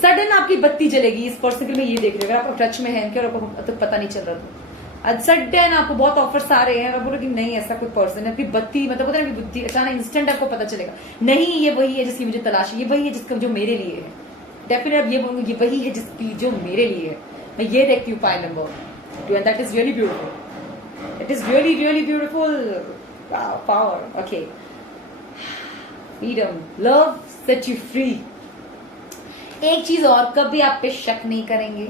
सडन आपकी बत्ती जलेगी इस पर्सन के लिए। ये देख रहे हो अगर आप टच में है, क्या आपको तो पता नहीं चल रहा था, सडन आपको बहुत ऑफर्स आ रहे हैं और बोलो कि नहीं ऐसा कोई पर्सन है, आपकी बत्ती मतलब पता नहीं बुद्धि अचानक इंस्टेंट आपको पता चलेगा, नहीं ये वही है जिसकी मुझे तलाश है, ये वही है जिसका जो मेरे लिए है। डेफिनेट अब ये बोलूंगी ये वही है जिसकी जो मेरे लिए है। मैं ये देखती हूँ pile number 2 and that is really beautiful. It is really really beautiful. Power, okay, freedom, love set you free. एक चीज और, कभी आप पे शक नहीं करेंगे,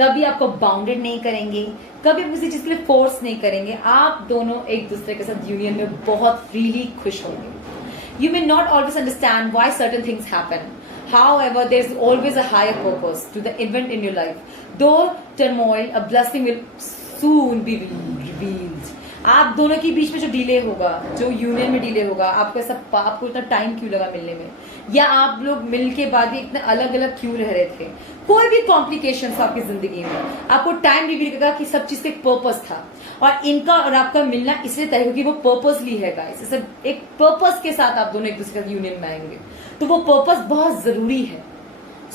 कभी आपको बाउंडेड नहीं करेंगे, कभी किसी चीज के लिए फोर्स नहीं करेंगे। आप दोनों एक दूसरे के साथ यूनियन में बहुत फ्रीली खुश होंगे। You may not always understand why certain things happen, however there is always a higher purpose to the event in your life. Though turmoil, a blessing will soon be revealed. आप दोनों के बीच में जो delay होगा, जो union में delay होगा, आपको ऐसा आपको इतना टाइम क्यों लगा मिलने में, या आप लोग मिल के बाद भी इतने अलग अलग क्यों रह रहे थे, कोई भी कॉम्प्लिकेशंस आपकी जिंदगी में, आपको टाइम रिवील करेगा कि सब चीज का एक पर्पस था और इनका और आपका मिलना इसलिए तय क्योंकि वो पर्पसली है गाइस। इसे एक पर्पस के साथ आप दोनों एक दूसरे के यूनियन में आएंगे, तो वो पर्पस बहुत जरूरी है।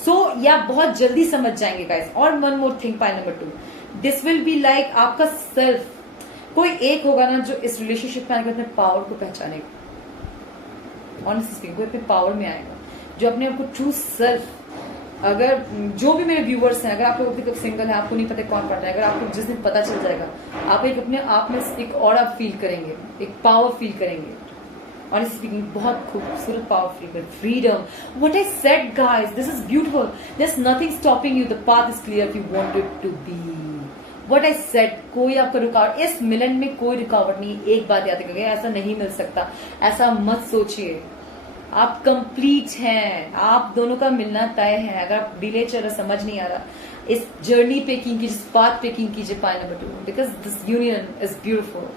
ये आप बहुत जल्दी समझ जाएंगे गाइस। और one more thing, point number 2, this will be like आपका सेल्फ। कोई एक होगा ना जो इस रिलेशनशिप में आएगा अपने पावर को पहचानेगा, ऑनेस्टली स्पीकिंग, कोई अपने पावर में आएगा जो अपने आपको ट्रू सेल्फ। अगर जो भी मेरे व्यूवर्स हैं, अगर आप लोग सिंगल है, आपको नहीं पता कौन पढ़ रहा है, अगर आपको जिस दिन पता चल जाएगा, आप एक अपने आप में एक और आप फील करेंगे, एक पावर फील करेंगे। Honestly speaking, बहुत खूबसूरत पावर फील करें। Freedom, what I said guys, this is beautiful. There's nothing stopping you. The path is clear if you want it to be. What I said, कोई आपका रुकावट, इस मिलन में कोई रुकावट नहीं। एक बात याद रखिएगा, ऐसा नहीं मिल सकता, ऐसा मत सोचिए। आप कंप्लीट हैं, आप दोनों का मिलना तय है। अगर आप डिले चल रहा, समझ नहीं आ रहा, इस जर्नी पे कीजिए, इस पाथ पे कीजिए point number 2, because this union is beautiful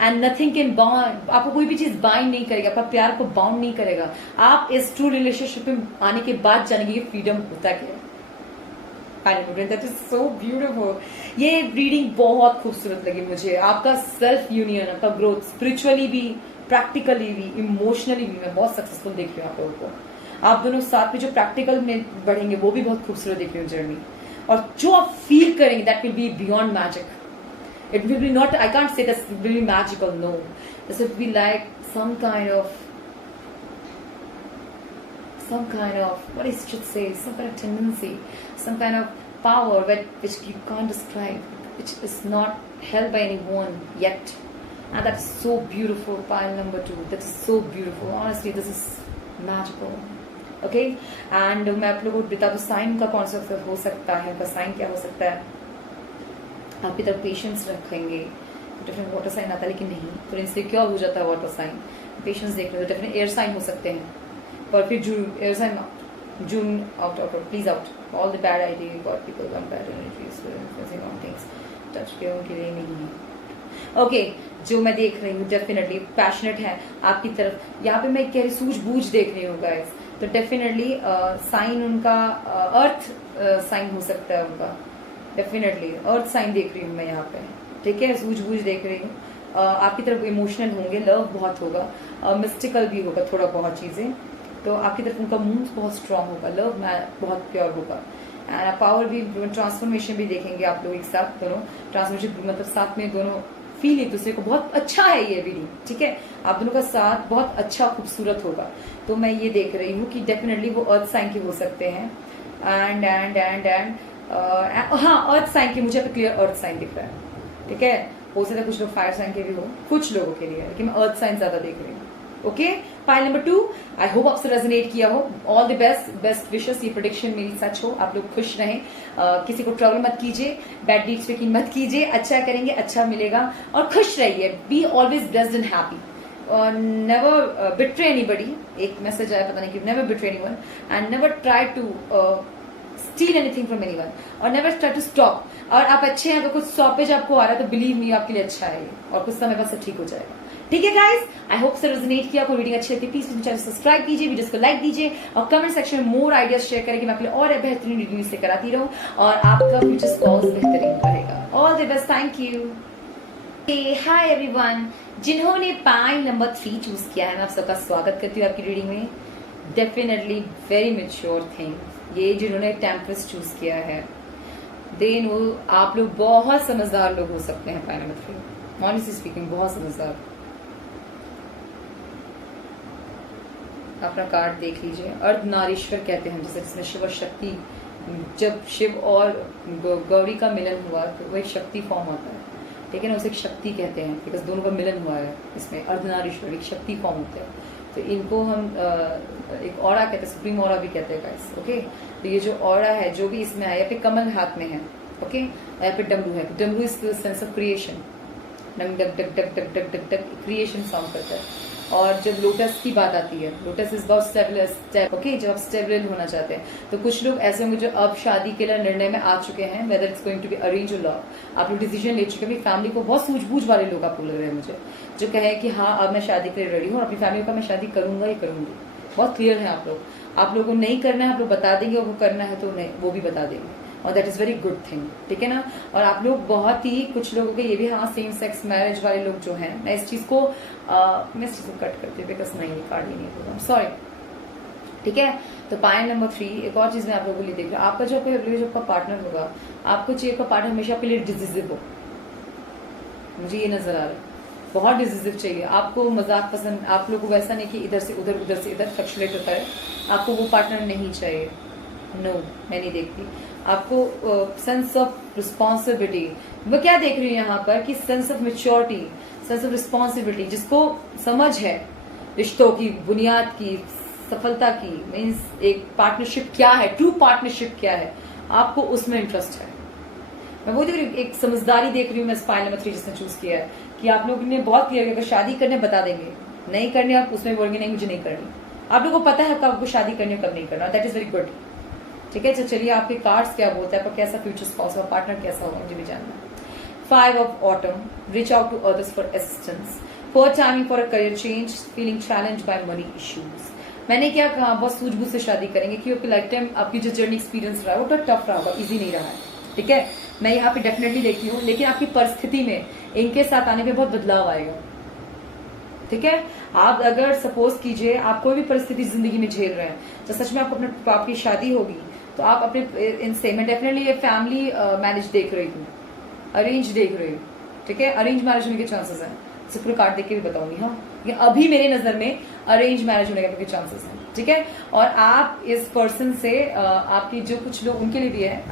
and nothing can bound. आपको कोई भी चीज बाइंड नहीं करेगा, आपका प्यार को बाउंड नहीं करेगा। आप इस ट्रू रिलेशनशिप में आने के बाद जानेंगे कि फ्रीडम होता क्या है। That is so beautiful. ये रीडिंग बहुत खूबसूरत लगी मुझे। आपका सेल्फ यूनियन, आपका ग्रोथ, स्पिरिचुअली भी, प्रैक्टिकली भी, इमोशनली भी मैं बहुत सक्सेसफुल देख रही हूँ आप लोगों को। आप दोनों साथ में जो प्रैक्टिकल में बढ़ेंगे वो भी बहुत खूबसूरत देख रही हूँ जर्नी। और जो आप फील करेंगे that will be beyond magic. It will be not, I can't say that it will be magical, no. This will be like some kind of, what I should say, some kind of tendency, some kind of power which you can't describe, which is not held by anyone yet. And that's so beautiful, pile number 2. That is so beautiful. Honestly, this is magical. Okay? And मैं आप लोगों को बता दूं sign का कौन सा हो सकता है, उनका साइन क्या हो सकता है। आपकी तरफ पेशेंस रखेंगे। डिफरेंट वाटर साइन आता है लेकिन नहीं, तो इनसिक्योर हो जाता है वाटर साइन। पेशेंस देख रहे हो, डिफरेंट एयर साइन हो सकते हैं, पर फिर June air sign, June out please out all the bad idea got people one bad energies on things touch के उनके लिए नहीं है। ओके, जो मैं देख रही हूँ डेफिनेटली पैशनेट है आपकी तरफ। यहाँ पे मैं कह रही सूझबूझ देख रही हूँ गाइस, तो डेफिनेटली साइन उनका अर्थ साइन हो सकता है उनका। डेफिनेटली अर्थ साइन देख रही हूँ मैं यहाँ पे, ठीक है, सूझबूझ देख रही हूँ। आपकी तरफ इमोशनल होंगे, लव बहुत होगा, मिस्टिकल भी होगा थोड़ा बहुत चीजें, तो आपकी तरफ उनका मूड बहुत स्ट्रांग होगा, लव बहुत प्योर होगा। एंड पावर भी, ट्रांसफॉर्मेशन भी देखेंगे आप लोग एक साथ, दोनों ट्रांसफॉर्मेशन मतलब साथ में दोनों फील एक दूसरे को, बहुत अच्छा है ये रीडिंग, ठीक है। आप दोनों का साथ बहुत अच्छा खूबसूरत होगा, तो मैं ये देख रही हूँ कि डेफिनेटली वो अर्थ साइन के हो सकते हैं। एंड एंड एंड एंड हाँ, अर्थ साइन के मुझे क्लियर अर्थ साइन दिख रहा है, ठीक है। हो सकता है कुछ लोग फायर साइन के भी हो, कुछ लोगों के लिए, लेकिन मैं अर्थ साइन ज्यादा देख रही हूँ। Okay, pile number 2, I hope आपसे रेजोनेट किया हो। All the best wishes. ये प्रेडिक्शन मेरी सच हो, आप लोग खुश रहें, किसी को ट्रबल मत कीजिए, बैड डीड्स पे की मत कीजिए, अच्छा करेंगे अच्छा मिलेगा, और खुश रहिए। Be always blessed and happy, never betray anybody. एक मैसेज आया पता नहीं कि, never betray anyone and never try to steal anything from anyone और never try to stop। और आप अच्छे हैं, अगर कुछ स्टॉपेज आपको आ रहा है तो बिलीव मी आपके लिए अच्छा है, और कुछ समय बाद सब ठीक हो जाएगा, ठीक है गाइस। आई होप से रेजोनेट किया, आपको वीडियो अच्छी लगती है प्लीज चैनल सब्सक्राइब कीजिए, वीडियोस को लाइक दीजिए, और कमेंट सेक्शन में मोर आइडियाज शेयर करें कि मैं आपके लिए और बेहतरीन वीडियो से कराती रहूं और आपका फ्यूचर स्पॉज बेहतरीन रहेगा। All the best, thank you. Hi everyone, जिन्होंने पाइल नंबर 3 चूज किया है मैं आप सबका स्वागत करती हूँ आपकी रीडिंग में। Definitely very mature thing. ये जिन्होंने टेम्परेस चूज किया है देन वो आप लोग बहुत समझदार लोग हो सकते हैं। पाइल नंबर 3 ऑनेस्टली स्पीकिंग बहुत समझदार। अपना कार्ड देख लीजिए। अर्धनारीश्वर कहते हैं जैसे जिसमें शिव और शक्ति, जब शिव और गौरी का मिलन हुआ तो वो एक शक्ति फॉर्म होता है, ठीक है ना, उसे एक शक्ति कहते हैं बिकॉज दोनों का मिलन हुआ है। इसमें अर्धनारीश्वर एक शक्ति फॉर्म होता है, तो इनको हम एक ऑरा कहते हैं, सुप्रीम ऑरा भी कहते हैं गाइस। ओके, तो ये जो ऑरा है जो भी इसमें है, यहाँ पे कमल हाथ में है, ओके, यहाँ पे डमरू है। डमरू is the sense of creation, duck duck duck duck duck duck duck duck creation sound करता है। और जब लोटस की बात आती है, lotus is about stable, okay, जब आप स्टेबल होना चाहते हैं तो कुछ लोग ऐसे होंगे जो अब शादी के लिए निर्णय में आ चुके हैं, whether it's going to be arrange और लव। आप लोग डिसीजन ले चुके हैं। फैमिली को बहुत सूझबूझ वाले लोग आपको लग रहे हैं मुझे, जो कहे कि हाँ अब मैं शादी के लिए रेडी हूँ, अपनी फैमिली का मैं शादी करूंगा ही करूंगी। बहुत क्लियर है आप लोग। आप लोगों को नहीं करना है आप लोग बता देंगे, और वो करना है तो नहीं वो भी बता देंगे, और that is very good thing, ठीक है ना। और आप लोग बहुत ही, कुछ लोगों के ये भी, हाँ सेम सेक्स मैरिज वाले लोग जो हैं, मैं इस चीज को कट करती हूँ बिकॉज नहीं कार्ड ही नहीं होगा, सॉरी, ठीक है। तो पॉइंट नंबर 3 एक और चीज मैं आप लोगों को लिए देख रहा हूँ। आपका जो आपका पार्टनर होगा, आपको चाहिए आपका पार्टनर हमेशा आपके लिए डिसिसिव हो, मुझे ये नजर आ रहा है, बहुत डिसिसिव चाहिए आपको। मजाक पसंद, आप लोगों को वैसा नहीं कि इधर से उधर फ्लक्चुएट होता है, आपको वो पार्टनर नहीं चाहिए। नो, मैं नहीं देखती आपको। सेंस ऑफ रिस्पॉन्सिबिलिटी, मैं क्या देख रही हूँ यहाँ पर कि sense of maturity, sense of responsibility, जिसको समझ है रिश्तों की बुनियाद की, सफलता की, मीन्स एक पार्टनरशिप क्या है, ट्रू पार्टनरशिप क्या है, आपको उसमें इंटरेस्ट है। मैं वो देख रही हूँ, एक समझदारी देख रही हूँ मैं स्पाइल नंबर 3 जिसने चूज किया है कि आप लोगों ने बहुत क्लियर, अगर शादी करने बता देंगे, नहीं करने आप उसमें बोलेंगे नहीं मुझे नहीं करनी। आप लोगों को पता है कब आपको शादी करनी कब नहीं करना, दैट इज वेरी गुड, ठीक है। तो चलिए आपके कार्ड्स क्या बोलते हैं, आपका कैसा फ्यूचर स्पाउस और पार्टनर कैसा होगा मुझे भी जानना है। 5 of autumn, reach out to others for assistance, poor timing for a career change, feeling challenged by money issues। मैंने क्या कहा, बहुत सूझबूझ से शादी करेंगे क्योंकि लाइफ टाइम आपकी जो जर्नी एक्सपीरियंस रहा है वो तो टफ रहा होगा, इजी नहीं रहा है, ठीक है। मैं यहाँ पे डेफिनेटली देखती हूँ, लेकिन आपकी परिस्थिति में इनके साथ आने पे बहुत बदलाव आएगा, ठीक है। आप अगर सपोज कीजिए आप कोई भी परिस्थिति जिंदगी में झेल रहे हैं, तो सच में आपको आपकी शादी होगी तो आप अपने इनसे, मैं डेफिनेटली ये फैमिली मैरिज देख रही हूँ, अरेंज देख रही हूँ, ठीक है। अरेंज मैरिज होने के चांसेस हैं, इसे पूरे कार्ड देख के भी बताऊंगी, हाँ। अभी मेरे नजर में अरेंज मैरिज होने के चांसेस हैं, ठीक है। और आप इस पर्सन से आपकी जो कुछ लोग उनके लिए भी है,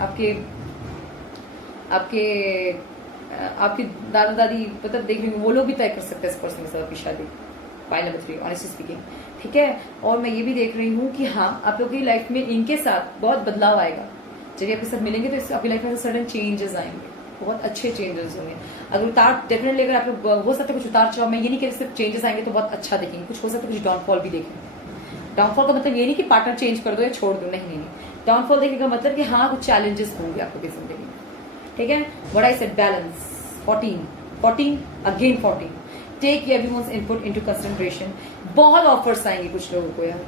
आपके दादा दादी मतलब देख रही हूँ, वो लोग भी तय कर सकते हैं इस पर्सन के साथ आपकी शादी। पाइल नंबर 3 ऑनेस्टली स्पीकिंग, ठीक है। और मैं ये भी देख रही हूँ कि हाँ आप लोगों की लाइफ में इनके साथ बहुत बदलाव आएगा। जब आपके साथ मिलेंगे तो आपकी लाइफ में सडन चेंजेस आएंगे, बहुत अच्छे चेंजेस होंगे। अगर उतार, डेफिनेटली अगर आप लोग हो सकता है कुछ उतार चढ़ाव, मैं ये नहीं कह रही सिर्फ चेंजेस आएंगे तो बहुत अच्छा देखेंगे, कुछ हो सकता है कुछ डाउनफॉल भी देखेंगे। डाउनफॉल का मतलब ये नहीं कि पार्टनर चेंज कर दो या छोड़ दो, नहीं। डाउनफॉल देखने का मतलब कि हाँ कुछ चैलेंजेस होंगे आपकी जिंदगी में, ठीक है। What I said, balance. 14 again 14, take everyone's input into consideration. बहुत ऑफर्स आएंगे कुछ लोगों को यार,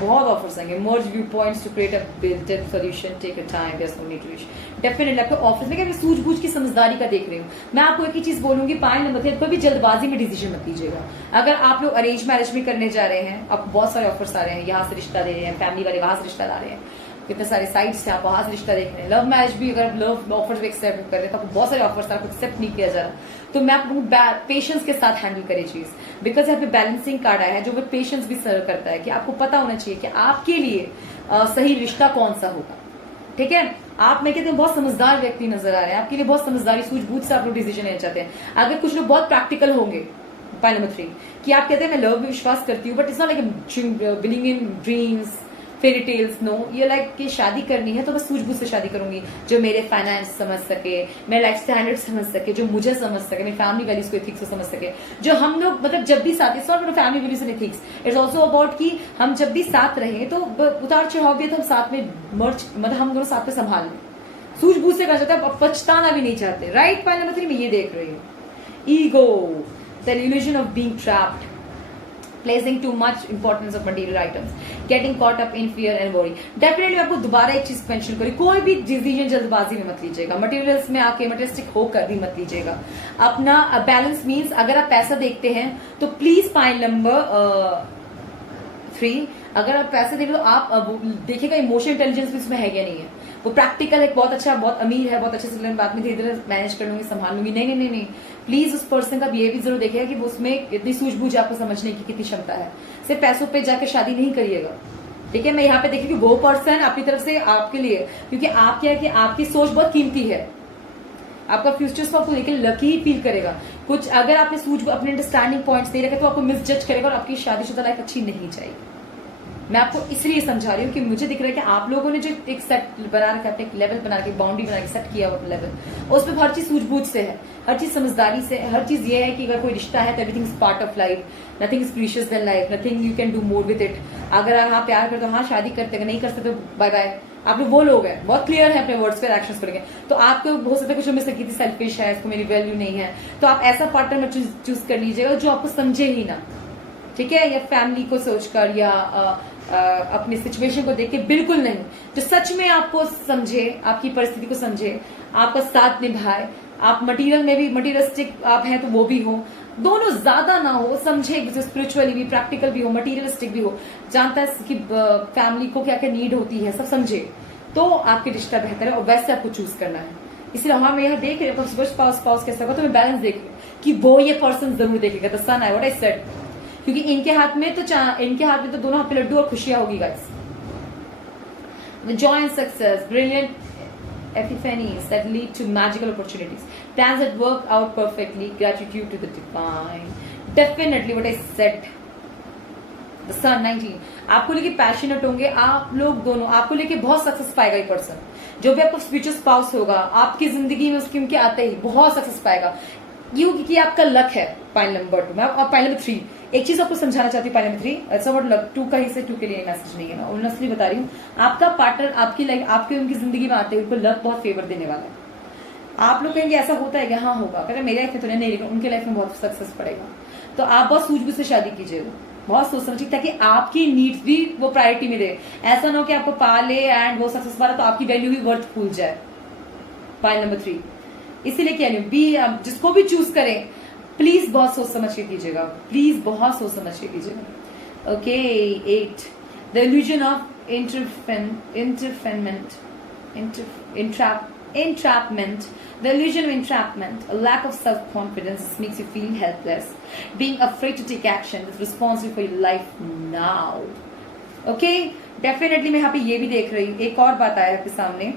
बहुत ऑफर्स आएंगे। Merge view points to create a built in solution, take a time, there is no need to rush. Definitely आपको offers में क्या, सूझबूझ की समझदारी का देख रही हूँ मैं। आपको एक ही चीज बोलूंगी, पॉइंट नंबर 3, कोई भी जल्दबाजी में डिसीजन मत लीजिएगा। अगर आप लोग अरेंज मैरिज भी करने जा रहे हैं, आपको बहुत सारे ऑफर्स आ रहे हैं, यहाँ से रिश्ता दे रहे हैं, फैमिली वाले वहां से रिश्ता ला रहे हैं, कितने सारे साइट्स से आप वहां से रिश्ता देख रहे हैं। लव मैरिज भी अगर लव ऑफर्स भी एक्सेप्ट कर रहे हैं तो आपको बहुत सारे ऑफर्स आपको एक्सेप्ट नहीं किया जा रहा, तो मैं आपको पेशेंस के साथ हैंडल करे चीज, बिकॉज यहाँ पे बैलेंसिंग कार्ड आया है जो पेशेंस भी सर्व करता है कि आपको पता होना चाहिए कि आपके लिए सही रिश्ता कौन सा होगा, ठीक है। आप, मैं कहती हूँ, बहुत समझदार व्यक्ति नजर आ रहे हैं, आपके लिए बहुत समझदारी सूझबूझ से आप लोग डिसीजन लेना चाहते हैं। अगर कुछ लोग बहुत प्रैक्टिकल होंगे, पॉइंट नंबर 3, कि आप कहते हैं मैं लव में विश्वास करती हूँ but it's not like believing in dreams fairy tales, no. ये लाइक कि शादी करनी है तो मैं सूझबूझ से शादी करूंगी, जो मेरे फाइनेंस समझ सके, मेरे लाइफ स्टैंडर्ड समझ सके, जो मुझे समझ सके, मेरी फैमिली वैल्यूज को एथिक्स को समझ सके, जो हम लोग मतलब जब भी साथ, it's not family values and ethics, it's also about कि हम जब भी साथ रहे तो उतार चढ़ाव भी तो हम साथ में मर्ज, मतलब हम दोनों साथ में संभाल लें, सूझबूझ से कर सकते हैं, पछताना भी नहीं चाहते, राइट। पॉइंट नंबर 3 में ये देख रही हूँ, ego, the illusion of being trapped, placing too much importance of material items, getting caught up in fear and worry. Definitely मैं आपको दोबारा एक चीज मेंशन करी, कोई भी डिसीजन जल्दबाजी में मत लीजिएगा, मटेरियल्स में आके मटेरियलिस्टिक होकर भी मत लीजिएगा। अपना बैलेंस मीन्स अगर आप पैसा देखते हैं तो प्लीज पॉइंट नंबर 3, अगर आप पैसे देख लो आप देखिएगा इमोशनल इंटेलिजेंस भी इसमें है या नहीं है। वो प्रैक्टिकल है, बहुत अच्छा, बहुत अमीर है, बहुत अच्छे से बात में धीरे धीरे मैनेज कर लूंगी, संभाल लूंगी, नहीं नहीं नहीं नहीं, प्लीज उस पर्सन का बिहेवियर भी जरूर देखिएगा कि वो उसमें इतनी सूझबूझ आपको समझने की कितनी क्षमता है। सिर्फ पैसों पे जाकर शादी नहीं करिएगा, ठीक है। मैं यहाँ पे देखिए कि वो पर्सन अपनी तरफ से आपके लिए, क्योंकि आप क्या है कि आपकी सोच बहुत कीमती है, आपका फ्यूचर्स को आपको लेकर लकी ही फील करेगा। कुछ अगर आपने सूझ अपने अंडरस्टैंडिंग पॉइंट्स दे रखे तो आपको मिसजज करेगा और आपकी शादीशुदा लाइफ अच्छी नहीं जाएगी। मैं आपको इसलिए समझा रही हूँ कि मुझे दिख रहा है कि आप लोगों ने जो एक सेट बना रखा है, एक लेवल बना के, बाउंड्री बना के सेट किया हुआ लेवल, उसमें हर चीज सूझबूझ से है, हर चीज समझदारी से, हर चीज ये है कि अगर कोई रिश्ता है तो everything is part of life, nothing is precious then life, nothing you can do more with it. अगर हाँ प्यार करते हो, हाँ शादी करते हैं, नहीं कर सकते तो बाय बाय। आप लोग वो लोग हैं बहुत क्लियर है अपने वर्ड्स पे, एक्शंस पर। तो आपको हो सकता है कुछ मिस लगी थी, सेल्फिश है, इसको मेरी वैल्यू नहीं है, तो आप ऐसा पार्टनर में चूज कर लीजिएगा जो आपको समझे ही ना, ठीक है, या फैमिली को सोचकर या अपनी सिचुएशन को देख के, बिल्कुल नहीं, जो सच में आपको समझे, आपकी परिस्थिति को समझे, आपका साथ निभाए। आप मटेरियल में भी मटेरियलिस्टिक आप हैं तो वो भी हो, दोनों ज्यादा ना हो, समझे, स्पिरिचुअली भी, प्रैक्टिकल भी हो, मटेरियलिस्टिक भी हो, जानता है कि फैमिली को क्या क्या नीड होती है, सब समझे, तो आपके रिश्ता बेहतर है और वैसे आपको चूज करना है। इसलिए हाँ मैं यहाँ देख रही हूँ स्पाउस कैसा होगा, तो मैं बैलेंस देख रही हूँ कि वो ये पर्सन जरूर देखेगा, the sun I what I said, क्योंकि इनके हाथ में तो दोनों हाथ पे लड्डू और खुशियां होगी guys. The joy and success, brilliant epiphanies that lead to magical opportunities, plans that work out perfectly, gratitude to the divine. Definitely what I said. The sun 19, आपको लेके पैशनेट होंगे आप लोग दोनों, आपको लेके बहुत सक्सेस पाएगा ये पर्सन, जो भी आपका फ्यूचर स्पाउस होगा आपकी जिंदगी में, उसके उनके आते ही बहुत सक्सेस पाएगा, क्योंकि आपका लक है। पॉइंट नंबर 2 मैं पॉइंट नंबर 3 एक चीज आपको समझाना चाहती हूँ। पॉइंट नंबर 3 अच्छा व्हाट लक 2 का ही से 2 के लिए मैसेज नहीं है, मैं ऑनेस्टली बता रही हूँ, आपका पार्टनर आपकी लाइफ, आपके उनकी जिंदगी में आते हुए उनको लक बहुत फेवर देने वाला है। आप लोग कहेंगे ऐसा होता है क्या? हाँ होगा, अगर मेरे लाइफ में तो नहीं, लेकिन उनके लाइफ में बहुत सक्सेस पड़ेगा। तो आप बहुत सूझबूझ से शादी कीजिएगा, बहुत सोच समझिए, ताकि आपकी नीड्स भी वो प्रायोरिटी में दे। ऐसा ना हो कि आपको पाले एंड वो सक्सेस वाला तो आपकी वैल्यू भी वर्थ भूल जाए। पॉइंट नंबर 3 इसीलिए क्या नहीं बी, जिसको भी चूज करें प्लीज बहुत सोच समझ के कीजिएगा, प्लीज बहुत सोच समझ के कीजिएगा। Okay 8 the illusion of entrapment, the illusion of entrapment, a lack of self-confidence makes you feel helpless, being afraid to take action is responsible for your life now. Okay, definitely मैं यहाँ पे ये भी देख रही हूँ, एक और बात आया आपके सामने,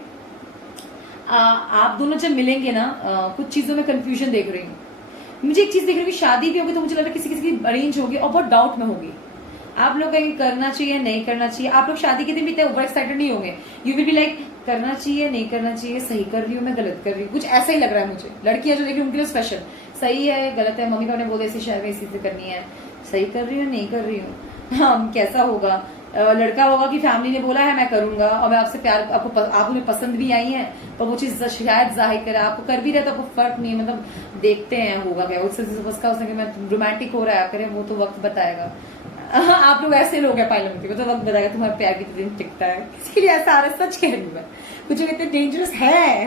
आप दोनों जब मिलेंगे ना, कुछ चीजों में कंफ्यूजन देख रही हूँ। मुझे एक चीज देख रही हूँ कि शादी भी होगी तो मुझे लग रहा है किसी किसी की अरेंज होगी और बहुत डाउट में होगी। आप लोग कहेंगे करना चाहिए नहीं करना चाहिए, आप लोग शादी के दिन भी ओवर एक्साइटेड नहीं होंगे, यू विल बी लाइक करना चाहिए नहीं करना चाहिए, सही कर रही हूँ मैं गलत कर रही हूँ, कुछ ऐसा ही लग रहा है मुझे। लड़कियां जो देख रही हूँ उनके लिए स्पेशल, सही है गलत है, मम्मी पापा ने बोला इसी शहर में इसी से करनी है, सही कर रही हूँ नहीं कर रही हूँ, हाँ कैसा होगा। लड़का होगा कि फैमिली ने बोला है मैं करूंगा और मैं आपसे प्यार, आप उन्हें पसंद भी आई है, पर वो चीज शायद जाहिर करे, आपको कर भी रहे तो आपको फर्क नहीं, मतलब देखते हैं होगा क्या, उससे मैं रोमांटिक हो रहा है करे, वो तो वक्त बताएगा। आप लोग ऐसे लोग हैं पायलट को, तो वक्त बताएगा तुम्हारे प्यार की दिन टिकता है, किसी के लिए ऐसा आ रहा है, सच कह रही हूँ मैं, कुछ इतने डेंजरस है।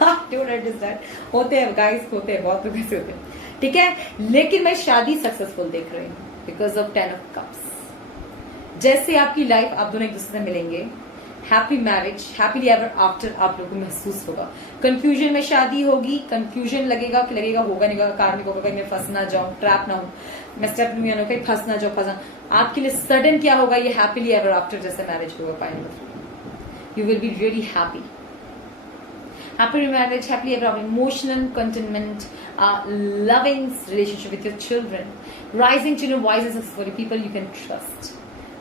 डोंट अंडरस्टैंड, होते हैं गाइस, होते हैं बहुत लोग ऐसे होते हैं, ठीक है। लेकिन मैं शादी सक्सेसफुल देख रही हूँ बिकॉज ऑफ 10 ऑफ कप्स। जैसे आपकी लाइफ, आप दोनों एक दूसरे से मिलेंगे, happy marriage, happily ever after आप लोगों को महसूस होगा। कंफ्यूजन में शादी होगी, कंफ्यूजन लगेगा कि लगेगा होगा नहीं होगा, कार्मिक होगा, कहीं मैं फंस ना जाऊं, ट्रैप ना हूं, मैं स्टेप नहीं आना, कहीं फंस ना जाऊं, फंसा। आपके लिए सडन क्या होगा, ये हैप्पीली एवर आफ्टर जैसे मैरिज होगा, final you will be really happy. Happy marriage, happily ever after, emotional contentment, loving relationship with your children, rising children, wise and successful people you can trust।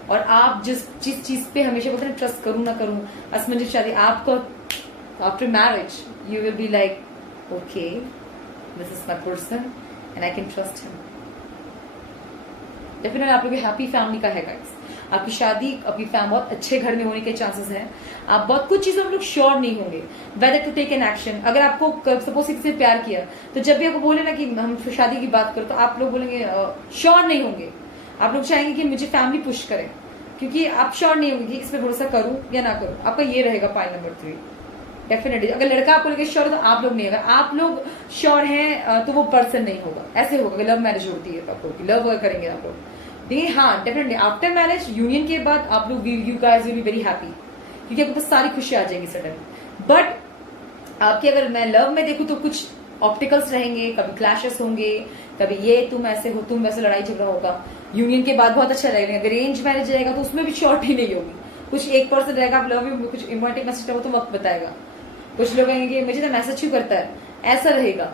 और आप जिस चीज पे हमेशा बोलते हैं ट्रस्ट करूं ना करूं, असमंजस शादी, आपको after marriage you will be like okay this is my person and I can trust him. Definitely आप लोग हैप्पी फैमिली का है गाइस, आपकी शादी आपकी बहुत अच्छे घर में होने के चांसेस हैं। आप बहुत कुछ चीजों में लोग श्योर नहीं होंगे, whether to take an action. अगर आपको सपोज किसी से प्यार किया तो जब भी आपको बोले ना कि हम शादी की बात करो, तो आप लोग बोलेंगे श्योर नहीं होंगे, आप लोग चाहेंगे कि मुझे फैमिली पुश करे, क्योंकि आप श्योर नहीं होंगे कि इस पर भरोसा करूं या ना करूं। आपका ये रहेगा पाइल नंबर 3 डेफिनेटली। अगर लड़का आपको लेकर श्योर है तो आप लोग नहीं, अगर आप लोग श्योर हैं तो वो पर्सन नहीं होगा। ऐसे होगा, लव मैरिज होती है तो आप लोग लव करेंगे आप लोग, लेकिन हाँ डेफिनेटली आफ्टर मैरिज यूनियन के बाद आप लोग you guys will be very happy, क्योंकि आपको सारी खुशी आ जाएंगी सडन। बट आपके अगर मैं लव में देखूं तो कुछ ऑप्टिकल्स रहेंगे, कभी क्लैशेस होंगे, कभी ये तुम ऐसे हो तुम वैसे, लड़ाई झगड़ा होगा। यूनियन के बाद बहुत अच्छा रहेगा। अगर अरेंज मैरिज रहेगा तो उसमें भी श्योरिटी नहीं होगी, कुछ 1% रहेगा आप लव यू, कुछ इम्पोर्टेंट मैसेज हो तो वक्त बताएगा। कुछ लोग कहेंगे मुझे तो मैसेज क्यों करता है, ऐसा रहेगा।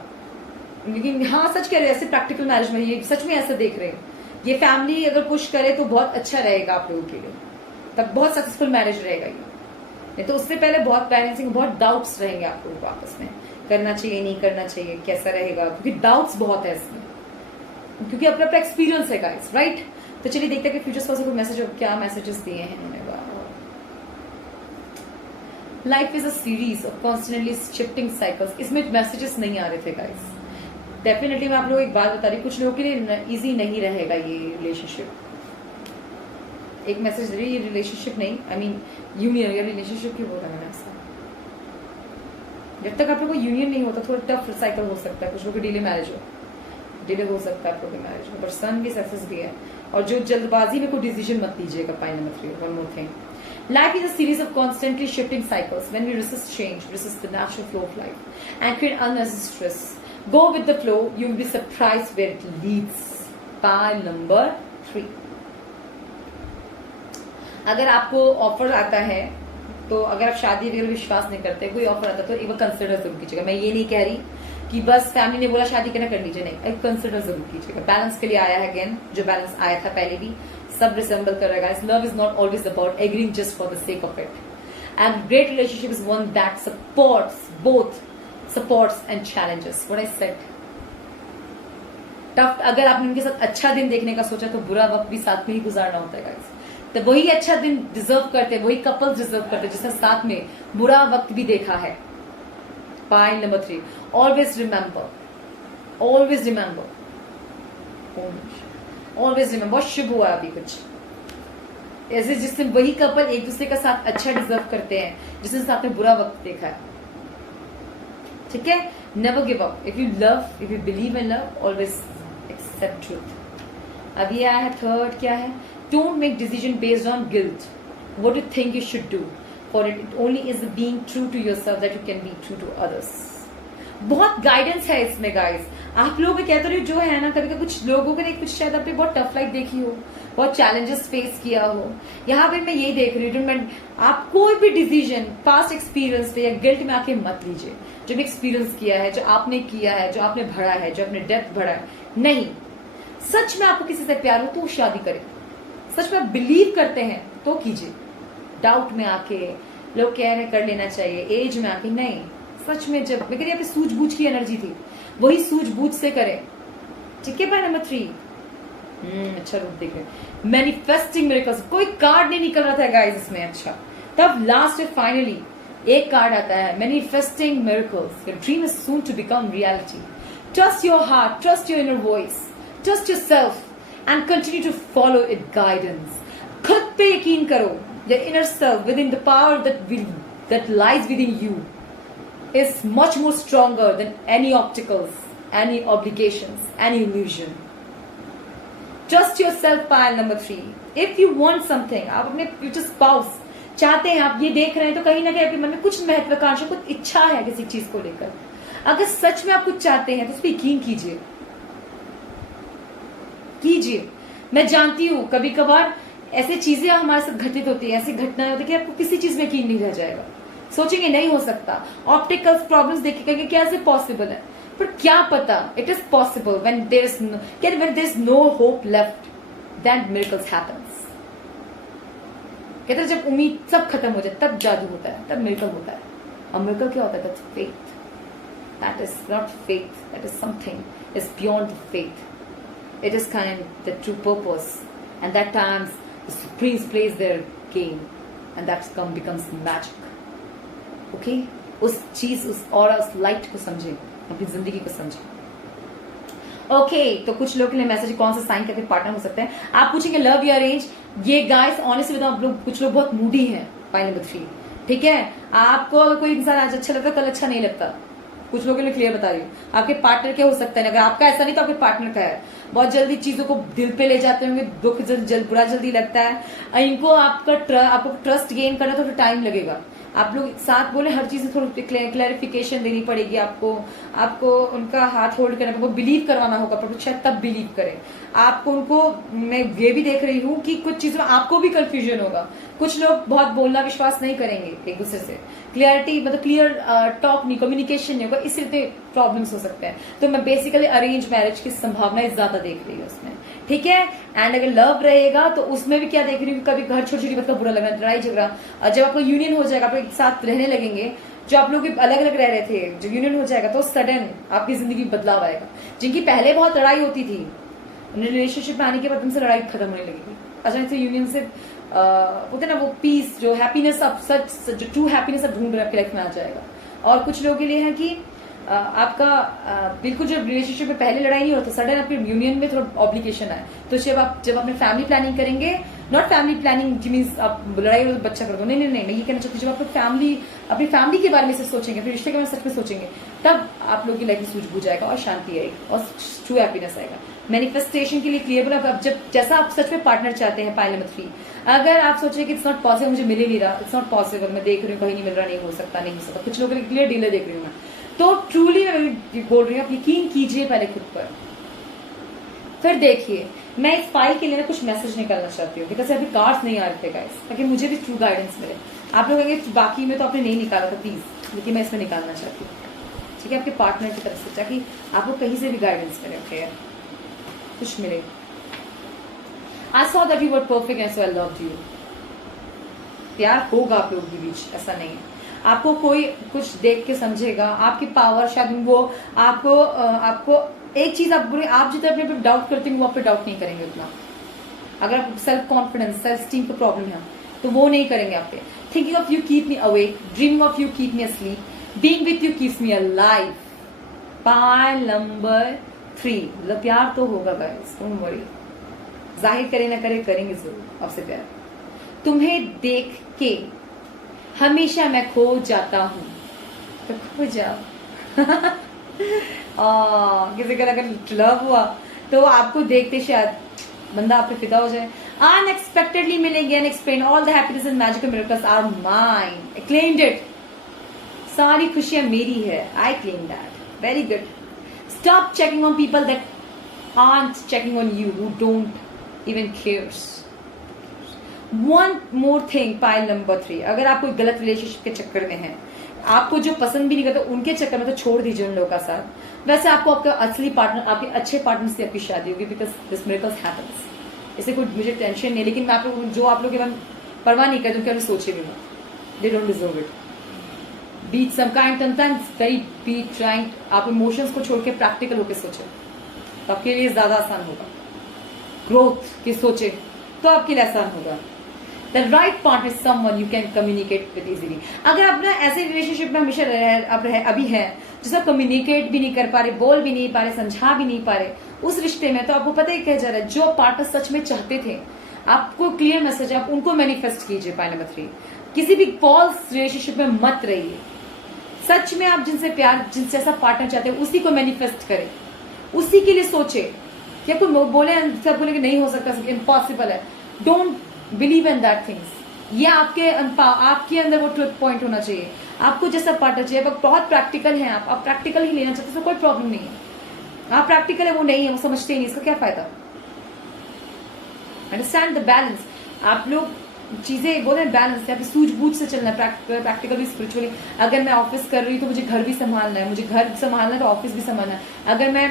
लेकिन हाँ सच कह रहे हैं, ऐसे प्रैक्टिकल मैरिज में ये सच में ऐसा देख रहे हैं। ये फैमिली अगर पुश करे तो बहुत अच्छा रहेगा आप लोगों के लिए, तब बहुत सक्सेसफुल मैरिज रहेगा ये। नहीं तो उससे पहले बहुत बैलेंसिंग, बहुत डाउट्स रहेंगे आप लोगों को आपस में, करना चाहिए नहीं करना चाहिए, कैसा रहेगा, क्योंकि डाउट्स बहुत है इसमें, क्योंकि अपना अपना एक्सपीरियंस है गाइस, राइट। तो चलिए देखते हैं कि फ्यूचर स्पाउस को मैसेज, क्या मैसेजेस दिए हैं इन्होंने। Life is a series of constantly shifting cycles. इसमें मैसेजेस नहीं आ रहे थे गाइस। डेफिनेटली मैं आप लोगों को एक बात बता रही, कुछ लोगों के लिए इजी नहीं रहेगा ये रिलेशनशिप। एक मैसेज दे रही, ये रिलेशनशिप नहीं, आई मीन यूनियन या रिलेशनशिप की बोला मैंने ऐसा। जब तक आप लोग को यूनियन नहीं होता थोड़ा टफ साइकिल हो सकता है, कुछ लोग डिले मैरिज हो, डिले हो सकता है आप लोग के मैरिज में। पर सन की सक्सेस भी है, और जो जल्दबाजी में कोई डिसीजन मत लीजिएगा। Pile number 3 one more thing, life is a series of constantly shifting cycles. When we resist change, resist the natural flow of life and create unnecessary stress, go with the flow, you will be surprised where it leads. Pile number 3, अगर आपको offer आता है तो अगर आप शादी वगैरह विश्वास नहीं करते, कोई ऑफर आता है तो एक बार कंसिडर जरूर कीजिएगा। मैं ये नहीं कह रही कि बस फैमिली ने बोला शादी करना कर लीजिए, नहीं, एक कंसिडर जरूर कीजिएगा। बैलेंस के लिए आया है अगेन, जो बैलेंस आया था पहले भी सब रिसेंबल कर रहा है। Love is not always about agreeing just for the sake of it, and great relationship is one that supports both supports and challenges. What I said, tough, अगर आपने उनके साथ अच्छा दिन देखने का सोचा तो बुरा वक्त भी साथ में ही गुजारना होता है गाइस। तो वही अच्छा दिन डिजर्व करते हैं, वही कपल्स डिजर्व करते हैं जिसने साथ में बुरा वक्त भी देखा है। Pile number 3, always remember, always remember, always remember. बहुत शुभ हुआ अभी कुछ ऐसे जिससे वही कपल एक दूसरे का साथ अच्छा डिजर्व करते हैं जिसने साथ में बुरा वक्त देखा है। ठीक है, never give up. If you love, if you believe in love, always accept truth. अब ये आया है थर्ड, क्या है, don't make decision based on guilt, what you think you should do for it only is being true to yourself that you can be true to others. बहुत guidance है इसमें guys. आप लोग कहते रहे जो है ना, कभी कभी कुछ लोगों के कुछ शायद आपने बहुत टफ लाइफ देखी हो, बहुत चैलेंजेस फेस किया हो। यहाँ पे मैं यही देख रही हूँ, आप कोई भी डिसीजन पास्ट एक्सपीरियंस पे या गिल्ट में आके मत लीजिए। जो भी एक्सपीरियंस किया है, जो आपने किया है, जो आपने भरा है, जो आपने डेप्थ भरा है, नहीं, सच में आपको किसी से प्यार हो तो शादी करें, सच में बिलीव करते हैं तो कीजिए। डाउट में आके लोग कह रहे कर लेना चाहिए, एज में आके नहीं, सच में जब मैं कह रही यहाँ पे सूझबूझ की एनर्जी थी, वही सूझबूझ से करें। ठीक है, नंबर 3, अच्छा रूप देखें, मैनिफेस्टिंग मिरेकल्स। कोई कार्ड नहीं निकल रहा था गाइस इसमें, अच्छा तब लास्ट में फाइनली एक कार्ड आता है, manifesting miracles, your dream is soon to become reality. Trust your heart, trust your inner voice, trust yourself and continue to follow it guidance. खुद पे यकीन करो, your inner self within the power that lies within you is much more stronger than any obstacles, any obligations, any illusion. Trust yourself, pile number 3. If you want something, आप अपने future spouse चाहते हैं, आप ये देख रहे हैं तो कहीं ना कहीं आपके मन में कुछ महत्वाकांक्षा, कुछ इच्छा है किसी चीज को लेकर। अगर सच में आप कुछ चाहते हैं तो उस पर यकीन कीजिए, कीजिए। मैं जानती हूँ कभी कभार ऐसी चीजें हमारे साथ घटित होती है, ऐसी घटनाएं होती है कि आपको किसी चीज में यकीन नहीं रह जाएगा, सोचेंगे नहीं हो सकता, ऑप्टिकल प्रॉब्लम्स देख के कैसे पॉसिबल है, पर क्या पता it is possible when there is no hope left, then miracles happens. कहते हैं जब उम्मीद सब खत्म हो जाए तब जादू होता है, तब मिरेकल होता है। और मिरेकल क्या होता है? That's faith, that is not faith, that is something is beyond the faith, it is kind the true purpose, and that times the supremes plays their game and that becomes magic. Okay, उस चीज, उस और उस light को समझे, अपनी जिंदगी को समझे। ओके तो कुछ लोग के लिए मैसेज कौन सा साइन करके पार्टनर हो सकते हैं। आप पूछेंगे लव या अरेंज, ये गाइस ऑनेस्टली बताओ, आप लोग कुछ लोग बहुत मूडी हैं पाइल नंबर 3, ठीक है। आपको अगर कोई इंसान आज अच्छा लगता है कल अच्छा नहीं लगता, कुछ लोगों के लिए क्लियर बता रही हूँ। आपके पार्टनर क्या हो सकता है, अगर आपका ऐसा नहीं तो आपके पार्टनर का है, बहुत जल्दी चीजों को दिल पे ले जाते होंगे, दुख बुरा जल्दी लगता है इनको। आपको ट्रस्ट गेन करना तो टाइम लगेगा। आप लोग साथ बोले हर चीज थोड़ी क्लैरिफिकेशन देनी पड़ेगी आपको उनका हाथ होल्ड करना, वो बिलीव करवाना होगा, पर शायद तब बिलीव करें आपको उनको। मैं ये भी देख रही हूँ कि कुछ चीजों में आपको भी कंफ्यूजन होगा, कुछ लोग बहुत बोलना विश्वास नहीं करेंगे एक दूसरे से, क्लियरिटी मतलब क्लियर टॉक नहीं, कम्युनिकेशन नहीं होगा, इसलिए प्रॉब्लम्स हो सकते हैं। तो मैं बेसिकली अरेंज मैरिज की संभावनाएं ज्यादा देख रही हूँ उसमें, ठीक है। एंड अगर लव रहेगा तो उसमें भी क्या देख रही हूँ, कभी घर छोटी छोटी बात का बुरा लगना, लड़ाई झगड़ा, जब आपका यूनियन हो जाएगा, आप एक साथ रहने लगेंगे, जो आप लोग अलग अलग रह रहे थे, जब यूनियन हो जाएगा तो सडन आपकी जिंदगी में बदलाव आएगा। जिनकी पहले बहुत लड़ाई होती थी, रिलेशनशिप में आने के बाद तुमसे लड़ाई खत्म होने लगेगी, अचानक से यूनियन से होते ना वो पीस, जो हैप्पीनेस आप सच जो ट्रू हैप्पीनेस आप ढूंढ रहे आपकी लाइफ में आ जाएगा। और कुछ लोगों के लिए है कि आपका बिल्कुल जब रिलेशनशिप में पहले लड़ाई नहीं होता, सडन आपके यूनियन में थोड़ा ऑब्लिगेशन है, तो जब अपने फैमिली प्लानिंग करेंगे, नॉट फैमिली प्लानिंग मीन्स आप लड़ाई हो तो बच्चा कर दो, नहीं नहीं नहीं, मैं ये कहना चाहती हूँ जब आप अपनी फैमिली के बारे में सिर्फ सोचेंगे, फिर रिश्ते के बारे में सच में सोचेंगे, तब आप लोगों की लाइफ में सूझबूझ जाएगा और शांति आएगी और ट्रू हैप्पीनेस आएगा। मैनिफेस्टेशन के लिए क्लियर बोला, अब जब जैसा आप सच में पार्टनर चाहते हैं, पाइल नंबर 3, अगर आप सोचे कि इट्स नॉट पॉसिबल, मुझे मिल ही नहीं रहा, इट्स नॉट पॉसिबल, मैं देख रही हूँ कहीं नहीं मिल रहा, नहीं हो सकता, कुछ लोगों के लिए क्लियर डीलर देख रही हूँ मैं, तो ट्रूली मैं बोल रही हूँ यकीन कीजिए पहले खुद पर, फिर देखिए। मैं इस फाइल के लिए ना कुछ मैसेज निकालना चाहती हूँ, बिकॉज अभी कार्ड्स नहीं आ रहे थे गाइस, ताकि मुझे भी ट्रू गाइडेंस मिले। आप लोग कहेंगे बाकी में तो आपने नहीं निकाला था प्लीज, लेकिन मैं इसमें निकालना चाहती हूँ, ठीक है, आपके पार्टनर की तरफ से, ताकि आपको कहीं से भी गाइडेंस मिले, ओके, कुछ मिले। I saw that you were perfect and so I loved you. प्यार होगा आप लोगों के बीच, ऐसा नहीं है। आपको कोई कुछ देख के समझेगा, आपकी पावर शायद वो आपको एक चीज आप जितना अपने पे डाउट करते हैं वो आप पे डाउट नहीं करेंगे उतना। अगर आप सेल्फ कॉन्फिडेंस, सेल्फ स्टीम का प्रॉब्लम है तो वो नहीं करेंगे आप पे। Thinking of you keep me awake, dreaming of you keep me asleep, being with you keeps me alive. Pile number 3, मतलब प्यार तो होगा गाइस, डोंट वरी, जाहिर करे ना करे, करेंगे जरूर आपसे प्यार। तुम्हें देख के हमेशा मैं खो जाता हूँ, तो खो जाओ। किसी का अगर लव हुआ तो आपको देखते शायद बंदा आप पे फिदा हो जाए। अनएक्सपेक्टेडली मिलेंगे, unexplained, all the happiness and magical miracles are mine, I claimed it, सारी खुशियां मेरी है, I claim that, very good. Stop checking on people that aren't checking on you, who don't even cares. One more thing, pile number 3, अगर आप कोई गलत relationship के चक्कर में है, आपको जो पसंद भी नहीं करता उनके चक्कर में, तो छोड़ दीजिए उन लोगों का साथ। वैसे आपको आपका असली पार्टनर, आपके अच्छे पार्टनर से आपकी शादी होगी, बिकॉज दिस मिरेकल्स हैपेंस। इससे कोई मुझे टेंशन नहीं, लेकिन मैं आप लोग जो आप लोग के बारे परवाह नहीं करते, उनके सोचे भी मत, they don't deserve it. Be some kind, sometimes very be trying, आप इमोशंस को छोड़ के प्रैक्टिकल होकर सोचे, तो आपके लिए ज्यादा आसान होगा। ग्रोथ की सोचे तो आपके लिए आसान होगा। The right partner is someone you can communicate with easily. अगर आप ना ऐसे रिलेशनशिप में हमेशा अभी है जिसका कम्युनिकेट भी नहीं कर पा रहे, बोल भी नहीं पा रहे, समझा भी नहीं पा रहे उस रिश्ते में, तो आपको पता है क्या जा रहा है, जो पार्टनर सच में चाहते थे, आपको क्लियर मैसेज, आप उनको मैनिफेस्ट कीजिए। पॉइंट नंबर 3, किसी भी फॉल्स रिलेशनशिप में मत रहिए। सच में आप जिनसे ऐसा पार्टनर चाहते हैं उसी को मैनिफेस्ट करें, उसी के लिए सोचे। क्या कोई बोले कि नहीं हो सकता, इम्पॉसिबल है, don't believe in that things. ये आपके अंदर वो ट्रुथ पॉइंट होना चाहिए। आपको जैसा पार्टनर चाहिए, बहुत प्रैक्टिकल है, आप प्रैक्टिकल ही लेना चाहते हैं, तो कोई प्रॉब्लम नहीं है। आप प्रैक्टिकल है, वो नहीं है, वो समझते ही नहीं, इसका क्या फायदा। Understand the balance. आप लोग चीजें बोले बैलेंस, यहाँ पे सूझबूझ से चलना है, प्रैक्टिकल भी स्पिरिचुअली। अगर मैं ऑफिस कर रही हूँ तो मुझे घर भी संभालना है, मुझे घर संभालना है तो ऑफिस भी संभालना है। अगर मैं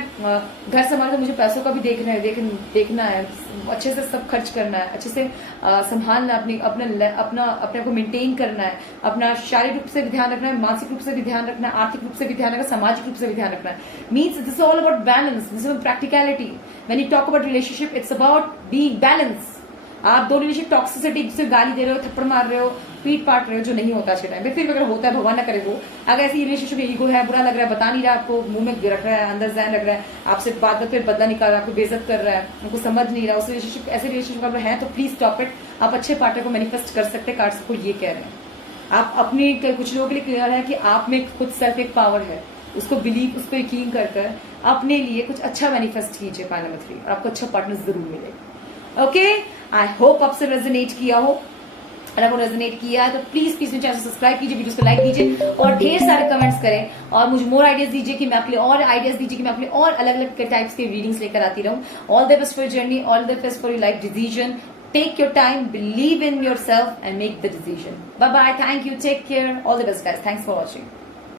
घर संभाल तो मुझे पैसों का भी देखना है, अच्छे से सब खर्च करना है, अच्छे से संभालना, अपने को मेंटेन करना है, अपना शारीरिक रूप से भी ध्यान रखना है, मानसिक रूप से भी ध्यान रखना है, आर्थिक रूप से भी ध्यान रखना है, सामाजिक रूप से भी ध्यान रखना है। Means this is all about balance, this is practicality. When you talk about relationship, it's about being balance. आप दो रिलेशनशिप टॉक्सिसिटी, सिर्फ गाली दे रहे हो, थप्पड़ मार रहे हो, पीट पाट रहे हो, जो नहीं होता आज के टाइम पे। फिर अगर होता है, भगवान ना करे हो, अगर ऐसी रिलेशनशिप में ईगो है, बुरा लग रहा है, बता नहीं रहा, आपको मुंह में रख रहा है, अंदर जहन रख रहा है, आपसे बात पे बदला निकाल रहा है, आपको बेइज्जत कर रहा है, उनको समझ नहीं रहा, उस रिलेशनशिप ऐसे रिलेशनशिप अगर है तो प्लीज स्टॉप इट। आप अच्छे पार्टनर को मैनिफेस्ट कर सकते हैं, कार्ड्स को ये कह रहे हैं। आप अपने कुछ लोगों के लिए क्लियर है कि आप में खुद सेल्फ एक पावर है, उसको बिलीव, उसको यकीन कर अपने लिए कुछ अच्छा मैनिफेस्ट कीजिए पार्टनर नंबर 3, और आपको अच्छा पार्टनर जरूर मिलेगा। ओके, आई होप आपसे रेजोनेट किया हो। अगर आपको रेजोनेट किया है तो प्लीज प्लीज चैनल सब्सक्राइब कीजिए, वीडियोस को लाइक कीजिए और ढेर सारे कमेंट्स करें, और मुझे मोर आइडियाज दीजिए कि मैं आपके लिए और आइडियाज दीजिए कि मैं अपने और अलग अलग टाइप्स के रीडिंग्स लेकर आती रहूं। All the best for your journey, all the best for your life decision. Take your time, believe in yourself and make the decision. Bye bye. Thank you. Take care. All the best, guys. Thanks for watching.